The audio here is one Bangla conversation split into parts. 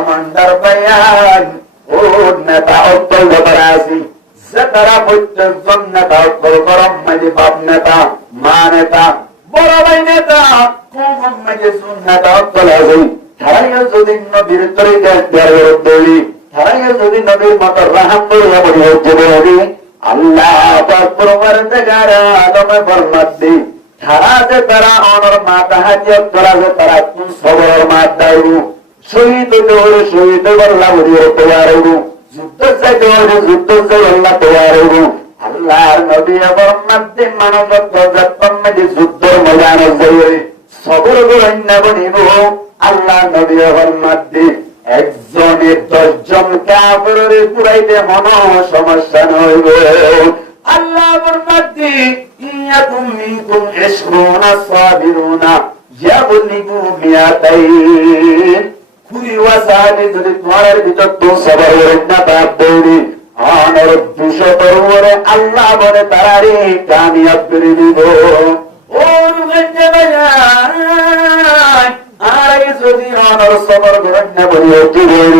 কমান্ডার ভাইয়ান ও নেতা অক্কল ব্যাপারে আছি যে তারা প্রত্যেকজন নেতা অক্কল গরম মাঝে বাপ নেতা মা নেতা বড় ভাই নেতা কোন মাঝে শুন নেতা অক্কল আছে তারাই যদি নবীর তরিকা দেওয়ার তৈরি তারাই যদি নবীর মত রাহাম করিয়া বলি হচ্ছে বলি আল্লাহ পাক পরমার দেগারা আদমে ফরমাত দি তারা যে তারা অনর মাতা হাজিয়ত করা যে তারা কোন সবর মাত দাইরু শহীদ হইতে শহীদ আল্লাহ বলিয়ে তৈয়ার হইরু যুদ্ধ চাইতে হলে যুদ্ধ চাই আল্লাহ তৈয়ার হইরু আল্লাহর নবী ফরমাত দি মানবত যতম যে যুদ্ধের ময়দানে যাই সবর করেন বনিব আল্লাহ নবী ফরমাত দি একজনে 10 জন কাফেরের পুরাইতে মনো সমস্যা নইব আল্লাহ ফরমাত দি ইয়াকুম মিনকুম 20 সাবিরুনা ইয়াবলিগু মিয়াতাইন কুরি ওয়াসাদি যদি তোমার ভিতর তো সবর না পাবি আর 200 পরে আল্লাহ বলে তারারে কামিয়াব করে দিব ও রুগঞ্জে ভাইয়ান আর যদি অনর সবর করেন না বলিও দিবেন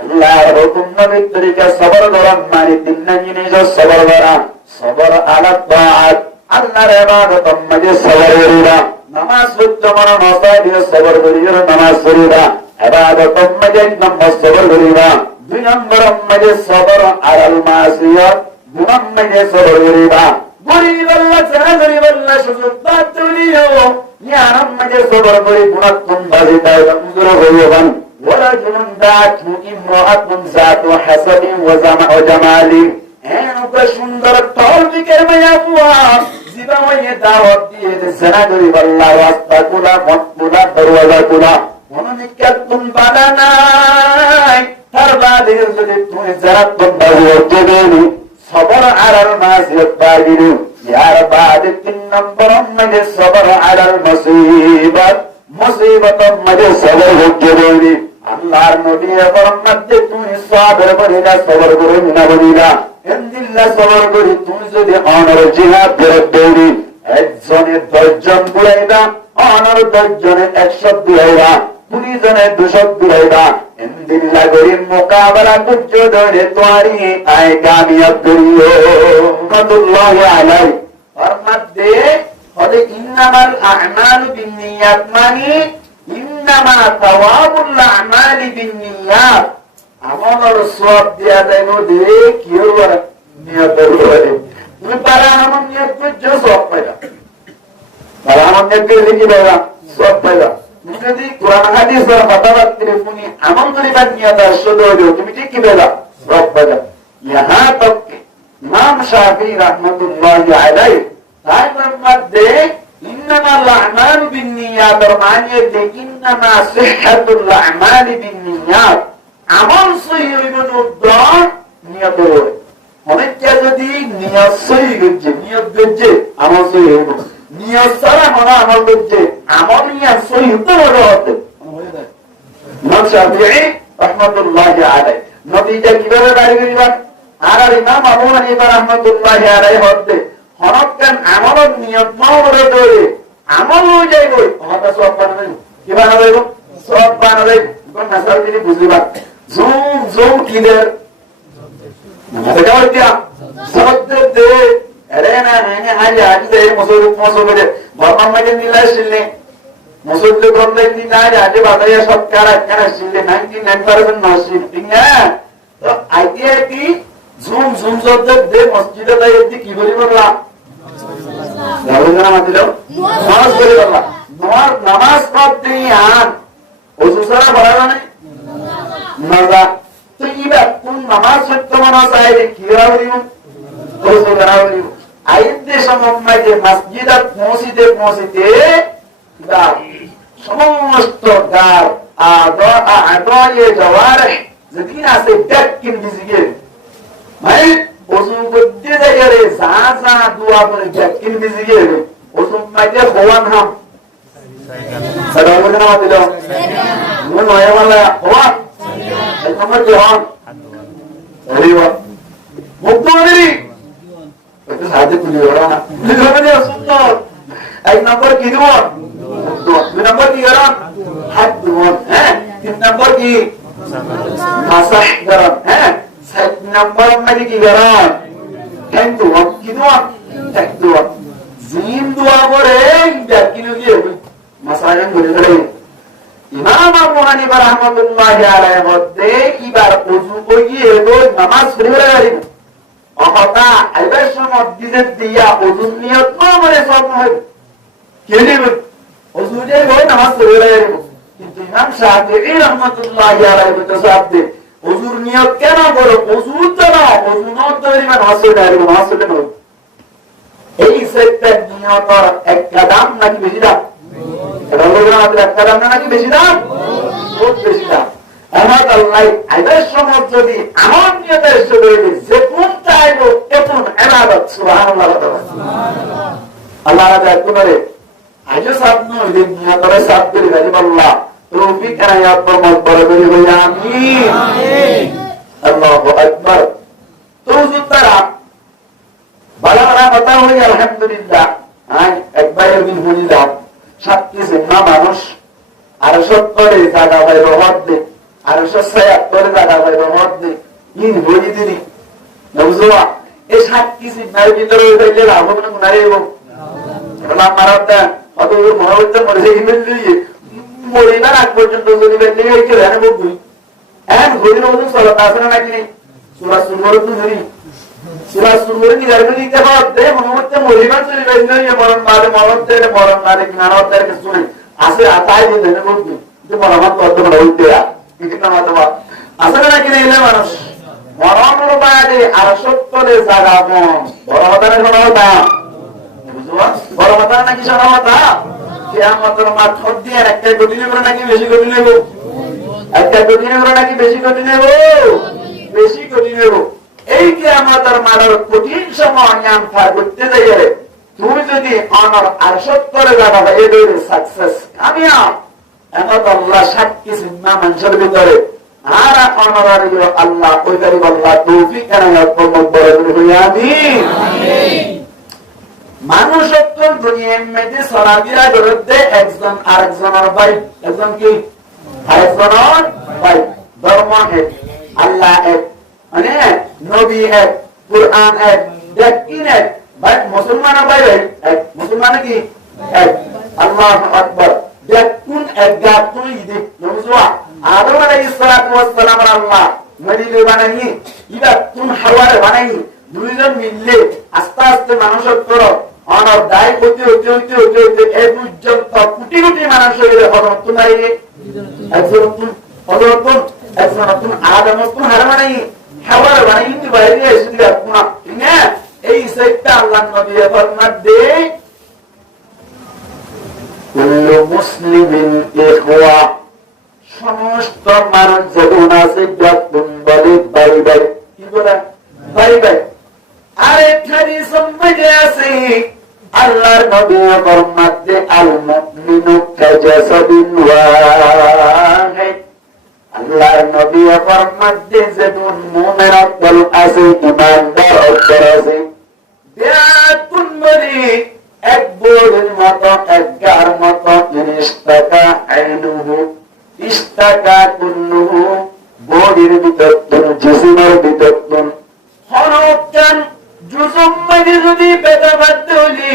আল্লাহর হুকুম নবীর তরিকা সবর করা মানে তিন জিনিস সবর করা সবর আলা তাআত আল্লাহর ইবাদত মাঝে সবর করা নামাজ পড়তে মনে নসাই দিয়ে সবর করিও নামাজ পড়িবা ইবাদত মাঝে এক নম্বর সবর করিবা দুই নম্বর মাঝে সবর আলাল মাসিয়াত দুই নম্বর মাঝে সবর করিবা গরিব আল্লাহ ছাড়া গরিব আল্লাহ সুযোগ পাতুলিও ইয়ারাম মাঝে সবর করি গুণাত্মক বাজি দাও মুজুর হইবান ওয়া জুনুন দাতু ইমরাতুন যাতু হাসাবিন ওয়া জামালি এনক সুন্দর তৌফিকের মায়া বুয়া জীবনে দাওয়াত দিয়ে জানা গরিব আল্লাহ রাস্তা কুলা মতকুলা দরওয়াজা কুলা মনোনিকাতুন বানানাই তার বাদে যদি তুমি যারা বন্ধ হতে দেনি সবর আলাল মাসিয়াত বাগিরু ইয়ার বাদে 3 নম্বর মধ্যে সবর আলাল মুসিবত মুসিবত মধ্যে সবর হতে দেনি আল্লাহর নবী ফরমাতে তুমি সবর করিনা সবর করুন না বলিনা ইনদিল্লাহ সবর করি তুমি যদি অনর জিহাদ করতে একজনে 10 জন বুলাইবা অনর 10 জনে 100 বুলাইবা 20 জনে 200 বুলাইবা ইনদিল্লাহ গরিব মুকাবালা কুচ্চ ধরে তোয়ারি আয় কামিয়াব করিও আল্লাহ আলাই ফরমাতে হলে ইন্নামাল আ'মালু বিন্নিয়াত মানে ইন্নামা তাওয়াবুল আ'মালি বিন্নিয়াত আমলের সওয়াব দেয়া যায় নদী কিও নিয়ত করে তুমি পারা আমল নিয়ত করছো সওয়াব পাইবা পারা আমল নিয়ত করে কি পাইবা সওয়াব পাইবা তুমি যদি কোরআন হাদিসের মতামত করে তুমি আমল করিবার নিয়ত আসলে তুমি ঠিক কি পাইবা সওয়াব পাইবা ইহা তক ইমাম শাফি রাহমাতুল্লাহি আলাইহি তাই মধ্যে ইন্নামাল আ'মালু বিন্নিয়াত মানে ইন্নামা সিহহাতুল আ'মালি বিন্নিয়াত আমল সহিহ হইব উদ্দেশ্য নিয়ত হইব অনেকটা যদি নিয়ত সহিহ হচ্ছে নিয়ত হচ্ছে আমল সহিহ হইব নিয়ত ছাড়া মনে আমল হচ্ছে আমল নিয়ত সহিহ হতে হতে ইমাম শাফিঈ রাহমাতুল্লাহি আলাইহি নতিজা কিভাবে দাঁড়ি করিবেন আর ইমাম আবু হানিফা রাহমাতুল্লাহি আলাইহি হতে হরকান আমলত নিয়ত নবরে ধরে আমল হয়ে যাইব কথা সব বানাবে কি বানাবে সব বানাবে কোন নাসাল তিনি বুঝিবা জুম জুম কিদের মানে কাও দিয়া সবতে দে আরে না মানে আজ দে মুসল মুসলমানে বাবা মানে নিলা শিলনে মুসললে গন্ডে নি না আজ বাদায়া সরকার আকার শিলনে 99% নসিব ঠিক না তো আইডিয়া কি জুম জুম সবতে দে মসজিদে যাইতে কি বলি বললা নামাজ দিলো নামাজ পড়ি বললা নামাজ পড়তে আন ওযু সারা পড়া না নাজা তো ইবা কোন নামাজ পড়তে মনে চাই কি রাউরিও ওযু রাউরিও আইতে সময় যে মসজিদে পৌঁছিতে দা সমস্ত দার আদয়ে জওয়ারে যেদিন আছে দেখকিন দিজিগে ভাই ওযু করতে যাইরে যা যা দোয়া করে দেখকিন দিজিগে ওযু মাইতে হওয়ান হাম সালাম আলাইকুম দিল মন হয় বলা হওয়া এই নম্বর কি হন আরিবা মুক্তরি এটা সাথে তুলি ওরা না দিলে সুন্দর এক নম্বর কি দিব দুই নম্বর কি করেন হাত দিব হ্যাঁ তিন নম্বর কি মাসাহ করেন। হ্যাঁ, 7 নম্বর মানে কি করেন? Thank you. কি দোয়া? Thank you. জিম দোয়া করে কিলো দিয়ে মাসাহ করে ফেলে। ইমাম আবু হানিফা রাহমাতুল্লাহি আলাইহি মধ্যে এবার ওযু করিয়ে নামাজ পড়ে গেলেন। অহতা আইবার সময় দিনে দিয়া ওযু নিয়ত করে সব হয় কেনে ওযু দিয়ে হয় নামাজ পড়ে গেলেন। কিন্তু ইমাম শাফিঈ রাহমাতুল্লাহি আলাইহি বলেন ওযুর নিয়ত কেন করো? ওযু তো না, ওযু নয় তো নামাজ পড়ে গেলেন, নামাজ পড়ে না। এই সেটটা নিয়ত এক কদম নাকি বেশি দাম? এটা হলো আমাদের এক কদম নাকি বেশি দাম? বহুত বেশি দাম। আমার আল্লাহ আইবার সময় যদি আমার নিয়তের সাথে যে কোন চাইবো এমন ইবাদত সুবহানাল্লাহ সুবহানাল্লাহ। আল্লাহ রাজা করে আজও সাবনো যে নিয়তরে সাব করে গালি আল্লাহ তৌফিক আয়া প্রমোদ করে বলি ভাই আমিন আমিন। আল্লাহু আকবার। তো হুজুর তারা বলা বলা কথা হই আলহামদুলিল্লাহ। আজ একবার একদিন বলিলাম 7 জিম্মা মানুষ আর 70 জায়গা বাইর মধ্যে আর 76 জায়গা বাইর মধ্যে ইন হই দিদি নবজোয়া এই 7 জিম্মার ভিতরে হইলে লাভ হবে না গুনারে এবং বলা মারাটা অত মহাবত মরে ইমেল দিয়ে মরিবার আগ পর্যন্ত যদি বেঁচে গেছে রেনে বলবি এন হইল ওদের সালাত আছে না নাকি সূরা সুমর তো ধরি সূরা সুমর কি জায়গা দিতে হবে মহাবত মরিবার চলে বেঁচে মরণ মারে মরণ মারে কিনারতের কে শুনে আসে আতাই দিন রেনে বলবি যে মরণ কত বড় হইতে কিনা মাতবা আসলে নাকি নেইলে মানুষ মরণের বাদে আর 70 জায়গা বন বড় কথা না বড় কথা বুঝবা বড় কথা নাকি ছোট কথা? কিয়ামতের মাঠ দিয়ে একটা গদিনে করে নাকি বেশি গদি নেব? একটা গদিনে করে নাকি বেশি গদি নেব? বেশি গদি নেব। এই কিয়ামতের মাঠের কঠিন সময় জ্ঞান পার করতে যাইয়ে তুমি যদি অনর আর 70 জায়গা বা এদের সাকসেস কামিয়াব এমন আল্লাহ 7 জিম্মা মানুষের ভিতরে আর অনর আল্লাহ ওই গরিব আল্লাহ তৌফিক আনায়া প্রমোদ বড় করে আমিন আমিন। মানুষ অত্যন্ত দুনিয়ার মধ্যে সরাবিরা বিরুদ্ধে একজন আরেকজনের ভাই, একজন কি আরেকজনের ভাই। ধর্ম এক, আল্লাহ এক, মানে নবী এক, কুরআন এক, দিন এক, ভাই মুসলমান ভাই এক, মুসলমান কি এক। আল্লাহু আকবার। দেখুন এক গাতুন ইদি নবুয়া আদম আলাইহিস সালাতু ওয়াস সালাম আল্লাহ মদিলে বানাই ইবা তুন হাওয়ারে বানাই দুইজন মিললে আস্তে আস্তে মানুষত্ব অনর দায় হইতে হইতে হইতে হইতে হইতে এই পর্যন্ত কোটি কোটি মানুষ হইলে হযরত নাই একজন আদম তুন হার বানাই হাওয়ারে বানাই ইনি বাইরে এসে দিয়া পুনা ঠিক না? এই সাইডটা আল্লাহ নবী ফরমান দে কুল্লু মুসলিমিন ইখওয়া সমস্ত মানুষ যখন আছে যখন বলে ভাই ভাই কি বলে ভাই ভাই। আরেক হাদিস সম্পর্কে আছে আল্লাহর নবী ফরমাতে আল মুমিনু কাজাসাবিন ওয়াহিদ। আল্লাহর নবী ফরমাতে যখন মুমিন অকল আছে ঈমানদার অকল আছে দেয়াতুন বলি এক বোর্ডের মতো এক গার মতো 30 টাকা আইনুহু 30 টাকা কুল্লুহু বোর্ডের ভিতর জিসিমের ভিতর হরকান জুজুম মাঝে যদি বেদা বাদতে হলি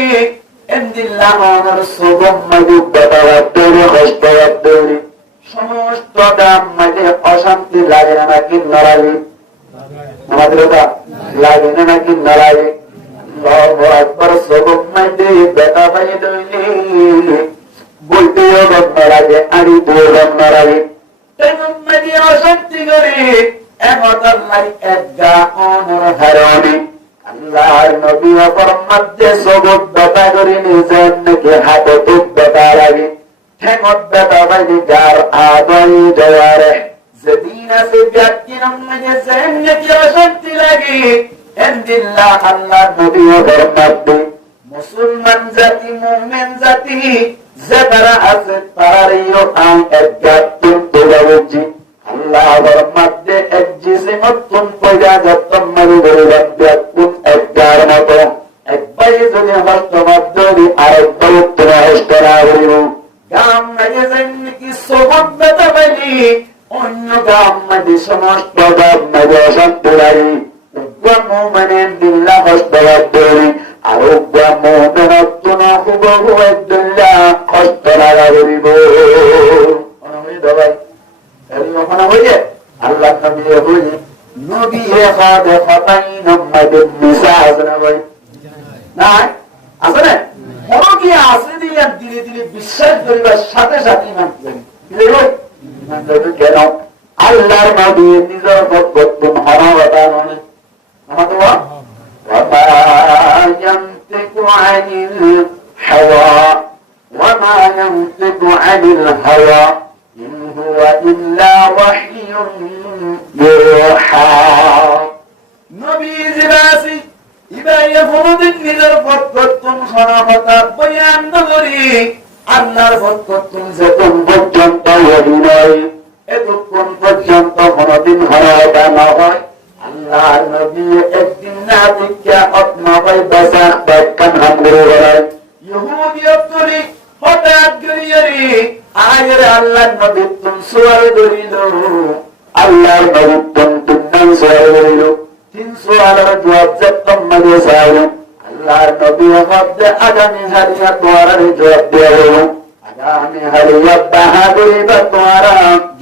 এন্দিল্লাহ আমার সুগম মাঝে বেদা বাদতে হলি কষ্ট বাদতে হলি সমস্ত দাম মাঝে অশান্তি লাগে না নাকি নারাজি আমাদের ওটা লাগে না নাকি নারাজি একবার সুগম মাঝে বেদা বাজে হইলি বলতেও গম নারাজে আড়ি বউ গম নারাজি তেমন মাঝে অশান্তি করে আল্লাহর নবী ফরমাতে জগৎ বেতা করে নিজের নাকি হাতে খুব বেতা লাগে ঠেঙত বেতা বাইরে যার আদাই জয়ারে যেদিন আছে ব্যক্তির মধ্যে যেন নাকি অশান্তি লাগে এন্দিল্লাহ আল্লাহর নবী ফরমাতে মুসলমান জাতি মুমিন জাতি যারা আছে তারারও আম এক গাতুন তোলাবজি আল্লাহর মধ্যে এক জিসিমতুন পয়দা যতম মারি বলতে কোন একবার মতো একবার যদি হস্ত মধ্যে আরেকবার তোমার হস্ত না হইব গাম লাগে যেন কি সবত বেতা বাইলি অন্য গাম মাঝে সমস্ত গাম মাঝে অশান্তি লাগি মোমেনের দিল্লা হস্তবাদ করি আর মোমেনত্ব না খুব হুবদুল্লাহ হস্ত লাগা করিব ওখানে হয়ে আল্লাহ নবী হয়ে নবী খাদে খাতাইন মাঝে মিশা আছে না ভাই না আছে না কোনো কি আছে দিয়ে ধীরে ধীরে বিশ্বাস করিবার সাথে সাথে ইমান কেন আল্লাহর নবী নিজের বক্তব্য হনবতা নয় আমাদের وما ينطق عن الهوى وما ينطق عن الهوى إن هو إلا وحي يوحى নবী জিবাসি ইবাইয়া ফরুদিন নিজের বক্তব্য হনবতা বয়ান করি আল্লাহর বক্তব্য যতক্ষণ পর্যন্ত ওহী নয় এতক্ষণ পর্যন্ত কোনদিন হনবতা না হয় আল্লাহর নবী একদিন না দেখা আপনার বাসা ব্যাখ্যান হামরে বলেন ইহুদিয়তরি হঠাৎ করিয়ারি আয়ের আল্লাহর নবী তুম সুয়াল করিল আল্লাহর নবী তুম তিন সুয়াল করিল তিন সুয়ালের জবাব যখন মানে চাইল আল্লাহর নবী হতে আগামী হারিয়া তোমার জবাব দেওয়া হল আগামী হারিয়া তাহা করিবা তোমার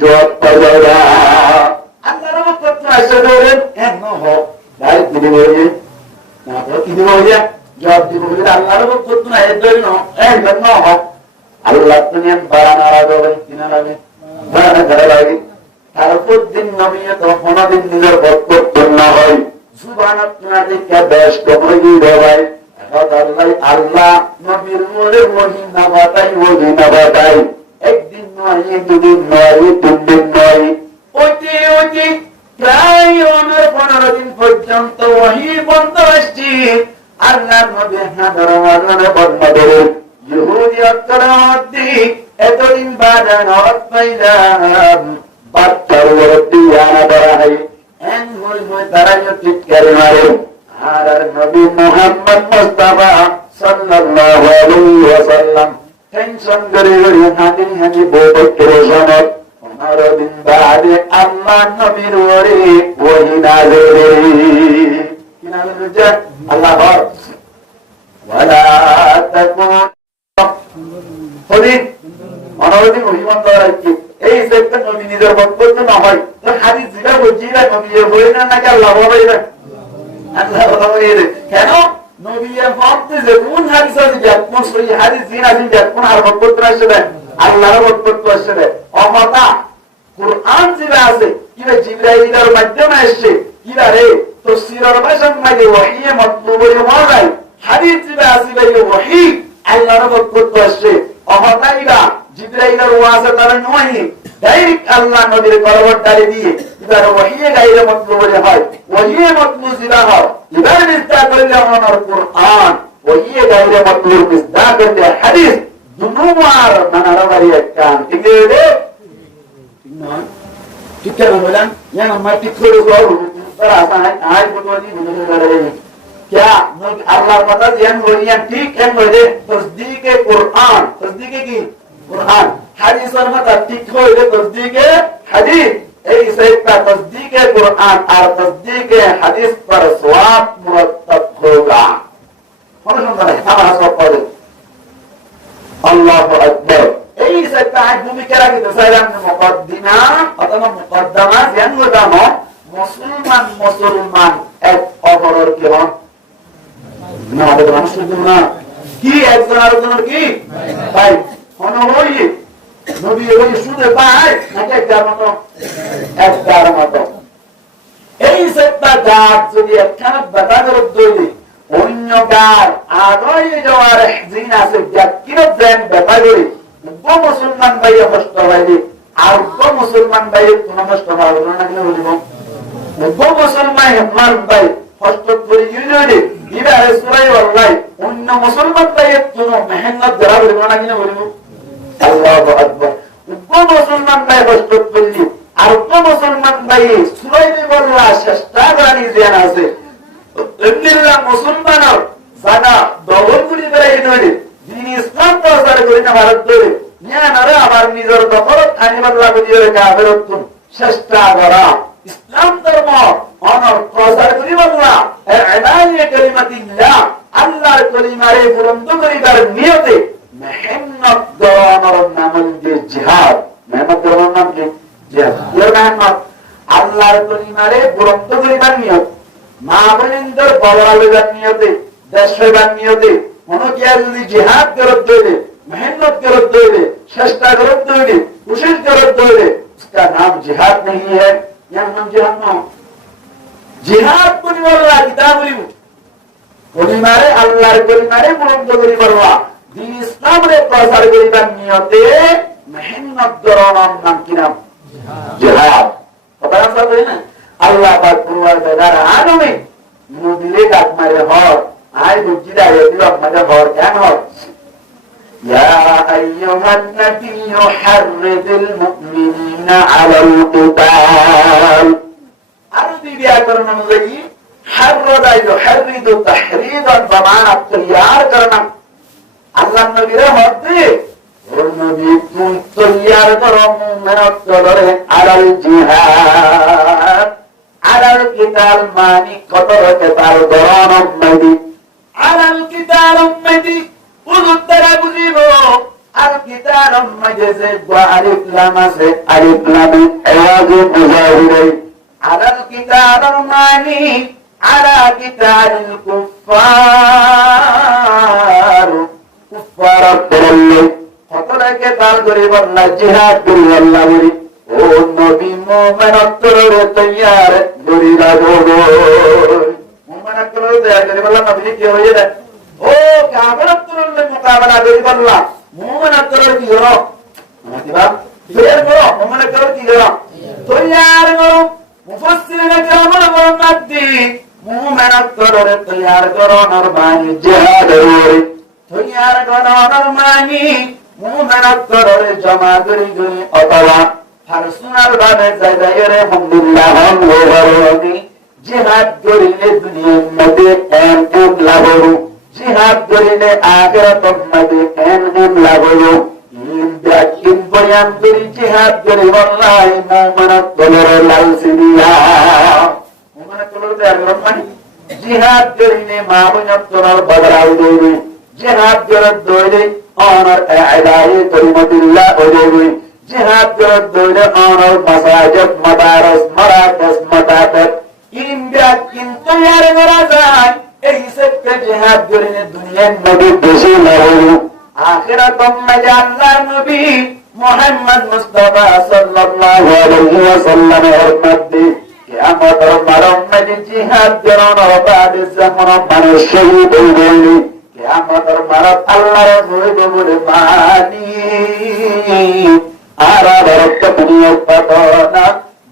জবাব পাইবা আল্লাহর বক্তব্য আসে ধরেন এক নহ ভাই দিদি বলি না তো কি দিব হইয়া জবাব দিব বলি আল্লাহর বক্তব্য না এর ধরে এক নহ আল্লাহ তুমি বাড়ানো রাখো ভাই কিনা লাগে বাড়ানো ধরে লাগে তারপর দিন নবী তো কোনদিন নিজের বক্তব্য না হয় জুবান আপনাদের কে বেশ কমই ভাই আল্লাহ নবীর বলে ওহি না বাতাই একদিন নয় দুদিন নয় তিন দিন নয় ওটি প্রায় 15 দিন পর্যন্ত ওহি বন্ধ আসছে আল্লাহর নবী হাজার বন্ধ করে ইহুদি অত্তরাদি এতদিন বাদা নট পাইলাম বাচ্চার বরতি আনা বাড়াই এন হই তারা চিৎকার মারে আর নবী মুহাম্মদ মুস্তাফা সাল্লাল্লাহু আলাইহি ওয়াসাল্লাম টেনশন করে হাঁটি বই করে শোনত 15 দিন বাদে আল্লাহ নবীর ওরে ওহি নাযিল কি নাযিল আল্লাহ ওয়ালা তাকুন হদিন অনবধি মহিমান দ্বারা এই সেক্টর নবী নিজের বক্তব্য না হয় তো হাদিস যেটা বলছি না নবী বই না নাকি আল্লাহ বলবে আল্লাহ বলবে কেন নবী বলতে যে কোন হাদিস আছে যে কোন সহি হাদিস জিনা জিন যে কোন আর বক্তব্য আসে আল্লাহর বক্তব্য আসে অমতা কুরআন যেটা আছে কিবা জিবরাইলের মাধ্যমে আসছে কিবা রে তাফসীরের ভাষায় মানে ওহী মতলুবের হয় হাদিস যেটা আছে ভাই ওহী আল্লাহর বক্তব্য আসছে অমতাইবা জিবরাইলের ওয়াজে তারা নয় ডাইরেক্ট আল্লাহ নবীর পরবর্তীতে দিয়ে এবার ওহী গায়রে মতলুবের হয় ওহী মতলুব যেটা হয় এবার নিস্তা করলে আমার কুরআন ওহী গায়রে মতলুব নিস্তা করলে হাদিস দুনুমার মানারা বাড়ি কান ঠিক আছে ঠিক है बोलन ये नंबर ठीक छोड़ दो पर आता है आज बोली बोले क्या अल्लाह पता ध्यान बोलिए ठीक है बोले तस्दीक कुरान तस्दीक की कुरान हदीस और मत ठीक हो गए तस्दीक हदीस एक से का तस्दीक कुरान और तस्दीक हदीस पर सवाब मुरतब होगा कौन सुनता है हमारा सब पढ़े अल्लाहु अकबर এই সেটা ভূমিকা রাখি তো সাইরাম মুকদ্দিমা অথবা মুকদ্দমা জ্ঞান গোদাম মুসলমান এক অপরের কি হন না আমাদের মানুষ না কি একজন আরেকজনের কি ভাই কোন হই নবী ওই শুনে ভাই নাকি একটার মতো এই সেটা গাছ যদি একখানা বাতা করে দইলি অন্য গাছ আরোই যাওয়ার জিন আছে যা কিরো দেন বাতা করে মুসলমান ভাইয়া কষ্ট পাইলে আর মুসলমান ভাই কোন কষ্ট পাবো না কেন বলিব মুসলমান হেমার ভাই কষ্ট করে ইউনিয়নে এবারে সুরাই আল্লাহ অন্য মুসলমান ভাইয়ের কোন মেহনত যারা বলিব না কেন বলিব আল্লাহু আকবার মুসলমান ভাই কষ্ট করলি আর মুসলমান ভাই সুরাই বললা চেষ্টা জানি জ্ঞান আছে এমনিল্লাহ মুসলমানের জায়গা দখল করে বেড়াই নয় যিনি ইসলাম প্রচার করি না ভারত ধরে আবার নিজের দখলত আনিবার লাগে কাফেরত্ব চেষ্টা করা ইসলাম ধর্ম অনর প্রচার করি বললা এলানিয়ে কালিমাতিল্লাহ আল্লাহর কালিমারে বুলন্দ করিবার নিয়তে মেহনত দরনের নাম হচ্ছে জিহাদ। মেহনত দরনের নাম কি? জিহাদ। এর মেহনত আল্লাহর কালিমারে বুলন্দ করিবার নিয়ত, মা বোনদের বড়ালিবার নিয়তে, দেশ সেবার নিয়তে মনকিয়া যদি জিহাদ করত দইলে, मेहनत करत दौड़े, चेष्टा करत दौड़े, कोशिश करत दौड़े, उसका नाम जिहाद नहीं है। यह नाम जिहाद ना जिहाद कोनी बोलला किताब लिखो कोनी मारे अल्लाह कोनी मारे बुलंद करी बोलवा दिन इस्लाम रे प्रचार करिबार नियते मेहनत दरनाम नाम की नाम जिहाद। पता है ना अल्लाह पाक पुरवार बेदार आनमे नदिले काट मारे हर आय बुझिदा एदिलो मजा हर केन हर يا أيها النبي حرض المؤمنين على القتال عربي व्याकरण अनुযায়ী حرض يحرض تحريضا بمعنى तैयार करना। अल्लाह नबी रे मते ओ नबी तुम तैयार करो मेहनत करो अलल जिहाद अलल किताल मानी कतर किताल दरान उम्मती अलल किताल उम्मती उदुत्तरा बुझिबो अल किताल उम्मती से अलिफ लाम से अलिफ लाम आवाज मुजाहिर अलल किताल मानी अला किताल कुफ्फार कुफ्फार करले কতটাকে তাল করে বললা জিহাদ করি আল্লাহ বলি ও নবী মুমিনাত করে তৈয়ার করি লাগো মুমিনাত করে তৈয়ার করি বললা নবী কি হয়ে যায় ও কাফেরত করে মোকাবেলা করি বললা মুমিনাত করে কি হলো মাতিবা তৈয়ার করো মুমিনাত করে কি হলো তৈয়ার করো মুফাসসিরিনে কেরামের বর্ণনা দি মুমিনাত করে তৈয়ার করো নরমানি জিহাদ করে তৈয়ার করো নরমানি মুমিনাত করে জমা করি করি অথবা ফারসুনার ভাবে জায়গায় আলহামদুলিল্লাহ হলনি জিহাদ করিলে দুনিয়ার মধ্যে এম লাভ হলো জিহাদ করিলে আখিরাতের মধ্যে এম লাভ হলো ইন বয়ান করি জিহাদ করি ওয়াল্লাহি মুমিনাত করে লালসিয়া মুমিনাত করে মানে জিহাদ করিলে মা বোনের তোর বদলাও দেবে জিহাদ করে দৌড়ে honor a'da'i kalimatillah odewi jihad करत दोले honor masajid madaris marakas matakat india kintu yar mera jay ei sekte jihad korine duniyar nabi beshi lahulu akhirat mein allah nabi muhammad mustafa sallallahu alaihi wasallam hormat di qiyamah maram mein jihad korana baad zaman man shahid hoye কিয়ামতের মারাত আল্লাহর নবী বলে মানি আর বরকত দুনিয়ার পাতনা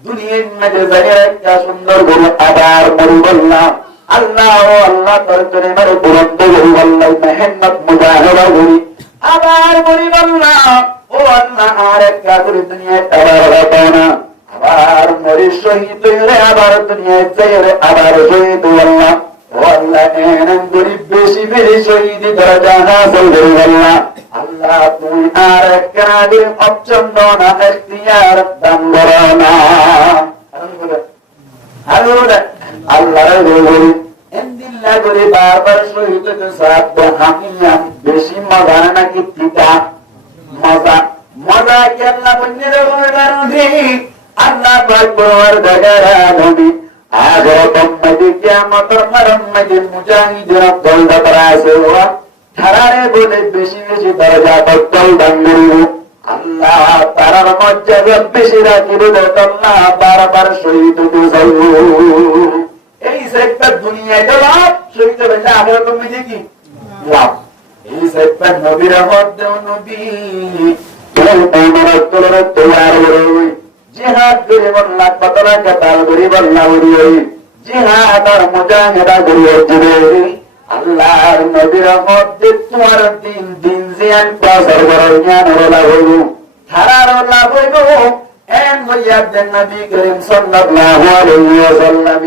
দুনিয়ার মধ্যে যারা একটা সুন্দর করে আবার মরুবল্লা আল্লাহ ও আল্লাহ তরকারে মারে বুলন্দ করে বললাই মেহনত মুজাহিদা করি আবার মরুবল্লা ও আল্লাহ আর একটা করে দুনিয়ায় আবার পাতনা আবার মরি শহীদ হয়ে আবার দুনিয়ায় যাই আবার শহীদ আল্লাহ والله انا غريب বেশি বেশি শহীদ দরজা হাসিল করি আল্লাহ আল্লাহ তুমি আর কাদের অপছন্দ না ইখতিয়ার দান করো না আল্লাহ রবুল ইন্দিল্লাহ করে বারবার শহীদ কে সাথ হামিয়া বেশি মজা নাকি পিতা মজা মজা কি আল্লাহ বন্যের বলে আল্লাহ পাক বড় দাগারা নবী आगरतम मदी कियामतर मरम मदी मुजाहिदरा दलदा करासे हुआ थारारे बोले बेशी बेशी दरजा पर तल दंगरू अल्लाह तारार मर्यादा बेशी राखिबो अल्लाह बार-बार शहीद को जाऊ এই সেক্টর দুনিয়ায় তো লাভ শহীদ হলে আখিরাত মধ্যে কি লাভ এই সেক্টর নবীর রহমত দেও নবী তুমি তোমার তোর তৈয়ার হই जिहाद करे वल्ला पतला कताल करी वल्ला उरी जिहाद और मुजाहिदा करी जिबेरी अल्लाह नबीर मध्य तुम्हार दिन दिन जियान पासर करो ज्ञान रोला होयो थारा रोला होयो एन वयाद नबी करीम सल्लल्लाहु अलैहि वसल्लम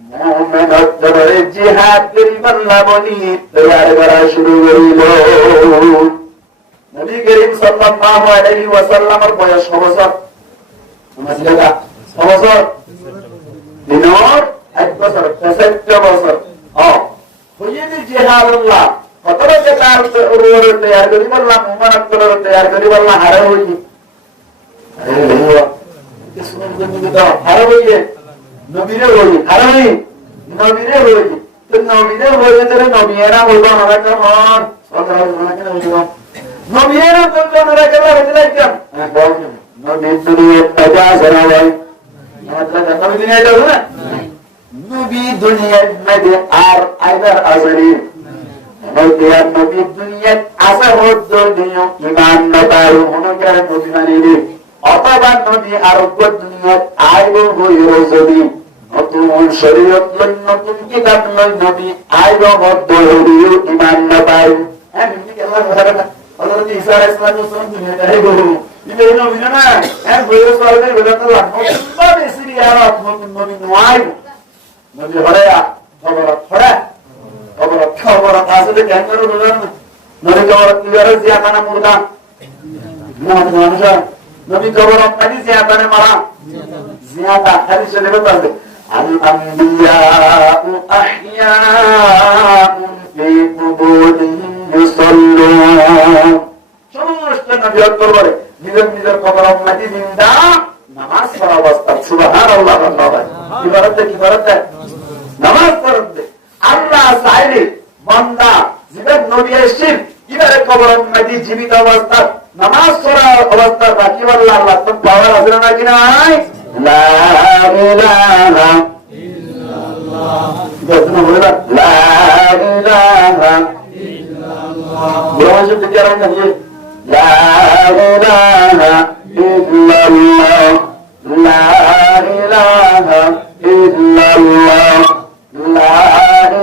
मोमेनत करे जिहाद करी वल्ला बनी तैयार करा शुरू करिलो नबी करीम सल्लल्लाहु अलैहि वसल्लम बयस बছর বছর দিনের 1 বছর 63 বছর হইয়ে জিহাদুল্লাহ কত রকম কার উপরে তৈরি করি বললাম মুমারত করে তৈরি করি বললাম হারে হইনি আরে লইয়া কিছু নবী তো হারে হইয়ে নবীরে হই হারে হই নবীরে হই তো নবীরে হইয়ে ধরে নবীরা বলবো আমরা কেমন সাধারণ কেন হইব নবীরা বলবো আমরা কেমন হইলে কেন নবী দুনিয়া তাজা জানা ভাই मतलब नबी दुनिया এটা না নবী দুনিয়ার মধ্যে আর আইবার আজরি নবী দুনিয়ার আসা হতো দিও ঈমান না পারো অনুকার নবী মানিনি অথবা নবী আরোগ্য দুনিয়ার আইব হইও যদি নতুন শরীয়ত নতুন কিতাব নবী আইব হতো হইও ঈমান না পারো আমি কি আল্লাহ বলে না হযরত ঈসা আলাইহিস সালাম দুনিয়াতে আইব ইবে নবী না এক বয়স হলে বলে তো নতুন সিরিয়ার নতুন নবী নয় নবী হরেয়া খবর আসলে কেন করে বলেন নবী খবর কিভাবে জিয়াতানা মুরদা মানুষ নবী খবর আপনি জিয়াতানে মারা জিয়াতা খালি শুনে বলতে আল আম্বিয়াউ আহইয়াউন ফি কুবুরিহিম ইউসাল্লুন সমস্ত নবী করে নিজের খবর আপনি জিন্দা নামাজ পড়া অবস্থা সুবহানাল্লাহ কি করতে নামাজ পড়তে আল্লাহ চাইলে বান্দা জীবন নবী এসেছেন কিভাবে কবর নদী জীবিত অবস্থা নামাজ পড়া অবস্থা বাকি বললা আল্লাহ তো পাওয়ার আছে না কি নাই লা ইলাহা ইল্লাল্লাহ যখন বলবা লা ইলাহা ইল্লাল্লাহ বলা শুনতে চান না লা ইলাহা ইল্লাল্লাহ লা ইলাহা ইল্লাল্লাহ লা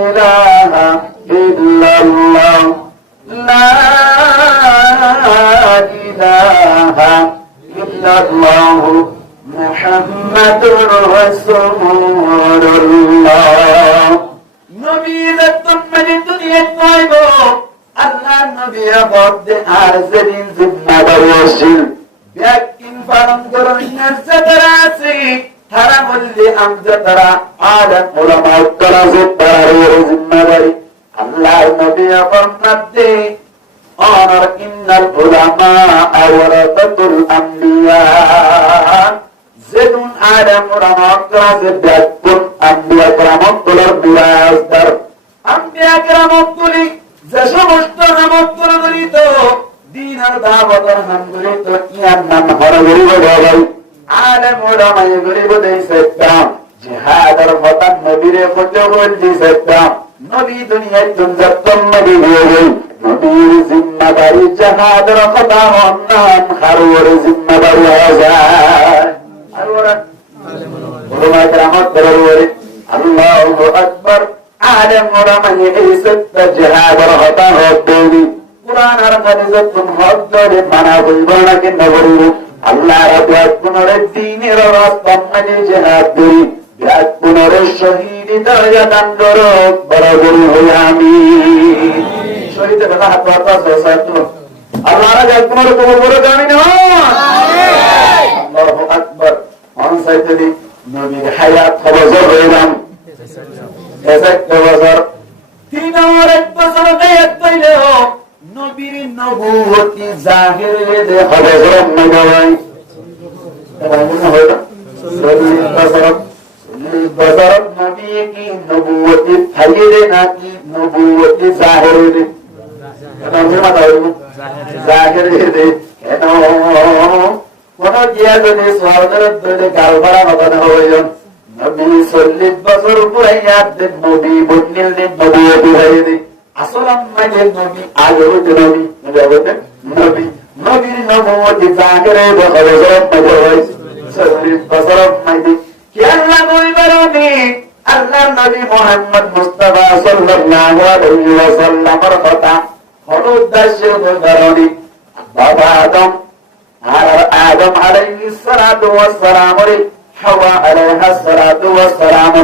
ইলাহা ইল্লাল্লাহ লা ইলাহা ইল্লাল্লাহ মুহাম্মাদুর রাসূলুল্লাহ নবী রাতমনে দুনিয়াত পাইব আল্লাহ নবী আবদে আর যেদিন জিম্মাদার ওসিল ব্যাকিন পালন করুন নজরা আছে তারা বললে আমজাদারা আলেম উলামা উত্তরাজে তারার জিম্মাদারি আল্লাহর নবী আপনাতে আর ইন্নাল উলামা আওরাতাতুল আম্বিয়া যেদুন আলেম উলামা উত্তরাজে ব্যাকুন আম্বিয়া কেরামতুল্লাহর বিরাজদার আম্বিয়া কেরামতুল্লি যে সমস্ত নামোত্তর দরিত দিনের দাওয়াতের নাম দরিত ইয়ার নাম হরে গরিব বাবাই আলেম ওলামায়ে গরিব দেইছে দাম জিহাদের ফতান নবীরে ফতে বলদি সত্যাম নবী দুনিয়ায় তুমজাতম নবী হয়ে নবীর জিম্মাদারি জিহাদের কথা অন্যান খারুর জিম্মাদারি আজান আর ওরা ওলামা কেরামত করে আল্লাহু আকবার আলেম ওলামায়ে এই সত্য জিহাদের কথা হবি কুরআন আর হাদিসের হক ধরে মানা হইব না কি নবরু আল্লাহ রাব্বুল পুনরে দ্বীনের রাস্তায় মানে জিহাদ করি বিরাট পুনরে শহীদ দরজা দান করো বরাবর হই আমি শহীদ কথা হাত পাতা সসাত আল্লাহ রাব্বুল পুনরে কবুল করে আমি না আল্লাহু আকবার মান সাইয়্যিদি নবীর হায়াত খবর হইলাম এসে খবর 3 বছর হায়াত পাইলো নবীর নবুয়তি জাহিরে দে হবে রহমান বছর নবী কি নবুয়তি ফাইরে নাকি নবুয়তি জাহিরে দে জাহিরে দে কেন কোন দিয়া যদি সওয়ালের দলে গালবাড়া হবে না হইল নবী 40 বছর পুরাইয়া দেন নবী বন্নিল দেন নবুয়তি ফাইরে দে আসলাম মানে নবী আগে হইতে নবী নবী নবীর নবুয়তি জাহিরে দে হবে রহমান 40 বছর মানে কি আল্লাহ বলবারনি আল্লাহ নবী মুহাম্মদ মুস্তাফা সাল্লাল্লাহু আলাইহি ওয়াসাল্লামের কথা হরুদ্দাসের বলবারনি বাবা আদম আলাইহিস সালাতু ওয়াস সালাম হাওয়া আলাইহিস সালাতু ওয়াস সালাম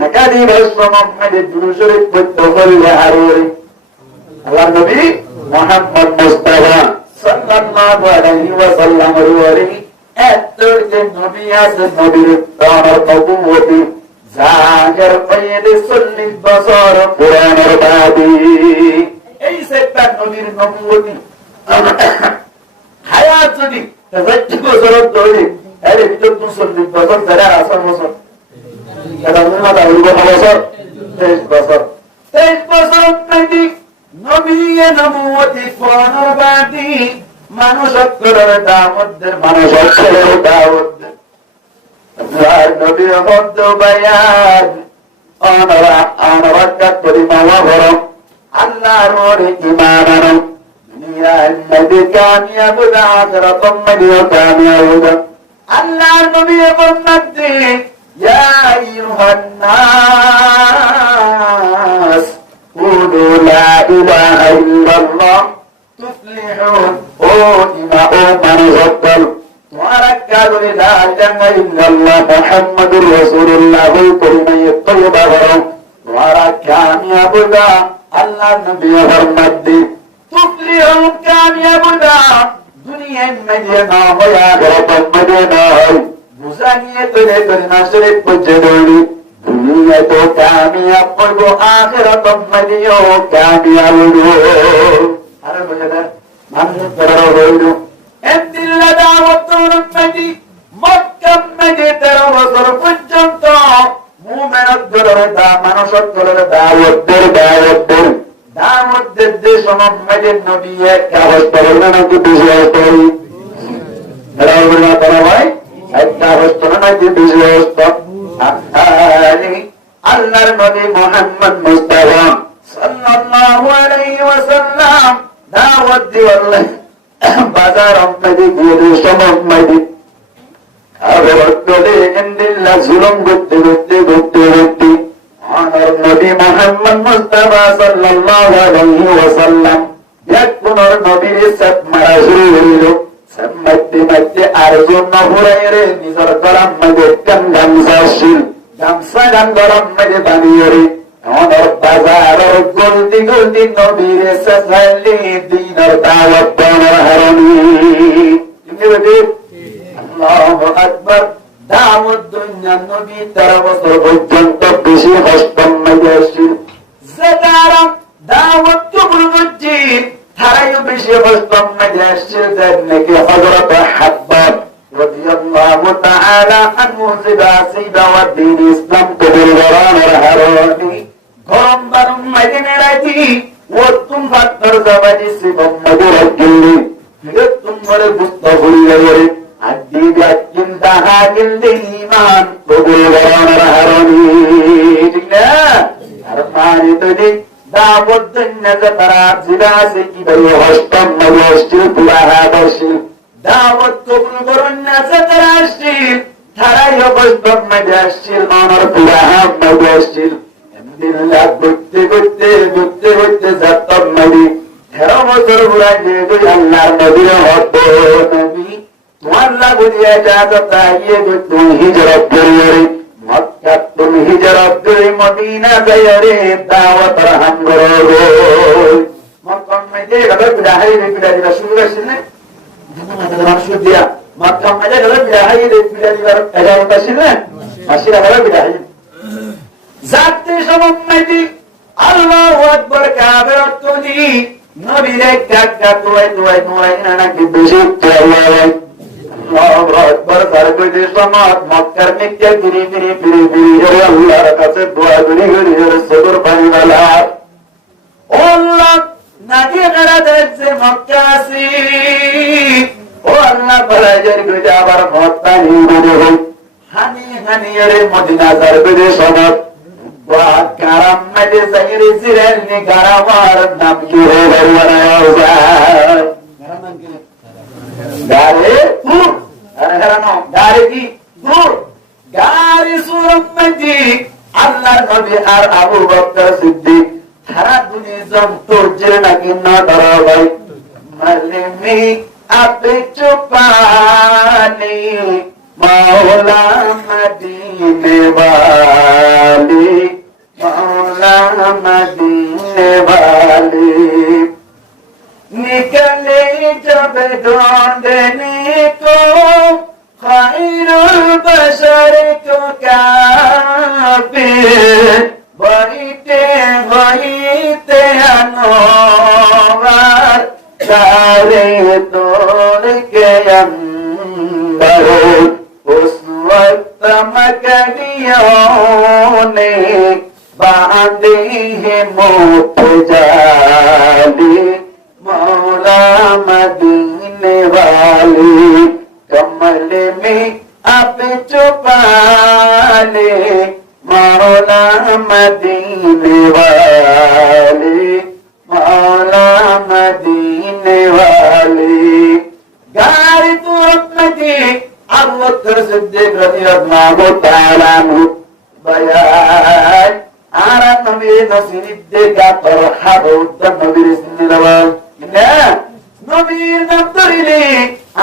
নাকাদি রাসূলুল্লাহ দুরুশরীফ পড়তে হলে হারুরি আল্লাহ নবী মুহাম্মদ মুস্তাফা সাল্লাল্লাহু আলাইহি ওয়াসাল্লামের ওয়ারি এত যে নবী আছে নবীর নবুয়তি জাহের হয়ে 40 বছর পুরানোর বাদী। এই সেটা নবীর নবুয়তি হায়াত যদি 60 বছর ধরে এর ভিতর 40 বছর ধরে 80 বছর এটা মাথা হইব বছর 23 বছর 23 বছর নাকি নবী নবুয়তি পুরানোর বাদী মানুষ অক্ষরের দামদের মানুষ অক্ষরের দাওয়াতদের নবীর মধ্য বায়ান অনরা করি মাওয়া ভর আল্লাহর ঈমান দুনিয়ার নবী কামিয়াব আখিরাত নবী কামিয়াব আল্লাহর নবী বলতে ইয়া আইয়ুহান নাস কুলু লা ইলাহা ইল্লাল্লাহ তুফলিহুন ও ইমা ও মানুষসকল তোমারা কালুরে লা ইলাহা ইল্লাল্লাহ মুহাম্মাদুর রাসূলুল্লাহ কলিমা তয়্যিবা করো তোমারা কামিয়াব হবে আল্লাহর নবী ফরমান দি তুফলিহুন কামিয়াব হবে দুনিয়ার মধ্যে না হয় আখিরাতের মধ্যে না হয় বুঝানিয়ে করে করে না সরে পৌঁছাবি দুনিয়া তো কামিয়াব করবো আখিরাতের মধ্যেও কামিয়াব হবে। আরে বুঝলে মানুষ করার হইল এদিল্লা দাওয়াত রব্বানি মক্কা মধ্যে 13 বছর পর্যন্ত মুমিনের দরে দা মানুষের দরে দাওয়াতের দেশ মধ্যে নবী এক কাগজ পড়লেন নাকি বিজয় করি রাউলা করা ভাই এক কাগজ পড়লেন নাকি বিজয় আল্লাহর নবী মুহাম্মদ মুস্তাফা সাল্লাল্লাহু আলাইহি ওয়াসাল্লাম দাওয়াত দিওয়াল্লাহ বাজার মধ্যে গিয়ে সমমধ্যে আবার চলে ইন্দিল্লাহ জুলুম করতে আমার নবী মুহাম্মদ মুস্তাফা সাল্লাল্লাহু আলাইহি ওয়াসাল্লাম এক পুনর নবীর সাথ মারা শুরু হইল মধ্যে আরেকজন নহুরাইরে নিজের গরম মধ্যে গামছা গরম মধ্যে বানিয়ে আমার বাজার গলতি নবীর সাথে দিনের দাওয়াত বানার হারানি আল্লাহু আকবার দাওয়াত দুনিয়া নবী 13 বছর পর্যন্ত বেশি হস্তম মেজেছি যারা দাওয়াত কবুল করছে তারাই বেশি হস্তম মেজেছে যেমনি হযরত হাব্বাব রাদিয়াল্লাহু তাআলা আনহু দাওয়াত দিন ইসলাম কবুল করার হারানি গরম বারম মদিনা রাইতি ও তুম ফাতর জাবাজি সিবম মদুরাকিলি তুম বলে বুঝতে ভুলে গেলে আদি ব্যাকিন তাহা গিলদি ঈমান কবুল করার হারানি ঠিক না আর মানে তো দি দাওয়াত দুনিয়া তারা জিলাসে কি বলে হস্তম মদুরাশিল পুরাহা বসি দাওয়াত কবুল করুন না তারা আসিল তারাই হস্তম মদুরাশিল মানর পুরাহা মদুরাশিল দিল্লা ঘুরতে যাত্তব নবী 13 বছর বুড়াই দিয়ে আল্লাহর নবীর হত নবী তোমার লাগুলিয়া যাত আইয়ে তুমি হিজরত করিয়ে মক্কা তুমি হিজরত করে মদিনা যায় রে দাওয়াত রহম করো মক্কা মধ্যে গেল বিদায় রে বিদায় দিবা শুরু করছেন না মানুষ দিয়া মক্কা মধ্যে গেল বিদায় রে বিদায় দিবার এজাজত আছে না আসিরা গেল বিদায় জাতি সমম্মতি আল্লাহু আকবার কাবের তুলি নবীর কাকা তোয় নাকি বেশি চাওয়াই আল্লাহু আকবার সারগদি সমাত মক্কার নিকে ফিরি আল্লাহর কাছে দোয়া করি সবর পাইবালা ও আল্লাহ নাকি করা যাচ্ছে মক্কা আসি ও আল্লাহ বলাজের গজা আবার মক্কা নিয়ে হই হানি রে মদিনা সারগদি সমাত গারাম মধ্যে সাইরে সিরেন নি গারামার নাম কি হবে গারে ফুর আরানো গারে কি ফুর গারে সুরম মধ্যে আল্লাহর নবী আর আবু বকর সিদ্দিক সারা দুনিয়া জমতো যে নাকি না ধরা ভাই মালিমি আপে চুপানি মাওলা মদিনে वाली मौला मदीने वाली निकले जब ढूंढने को তো কাফির বইতে হইতে আনোয়ার তারে তোর কে अंदर उस वक्त मकड़ियों ने बांधे हैं मोत जाली मौला मदीने वाली कमल में अब छुपा ले मौला मदीने वाली मौला मदीने वाली गारी तुरंत नदी अबू बकर सिद्दीक रज़ियल्लाहु ताआला अन्हु बयान आरा नबी नसीरिद्दे का तरहब उत्तम नबी सिन्निलवाल इन्ना नबी नब्दरिली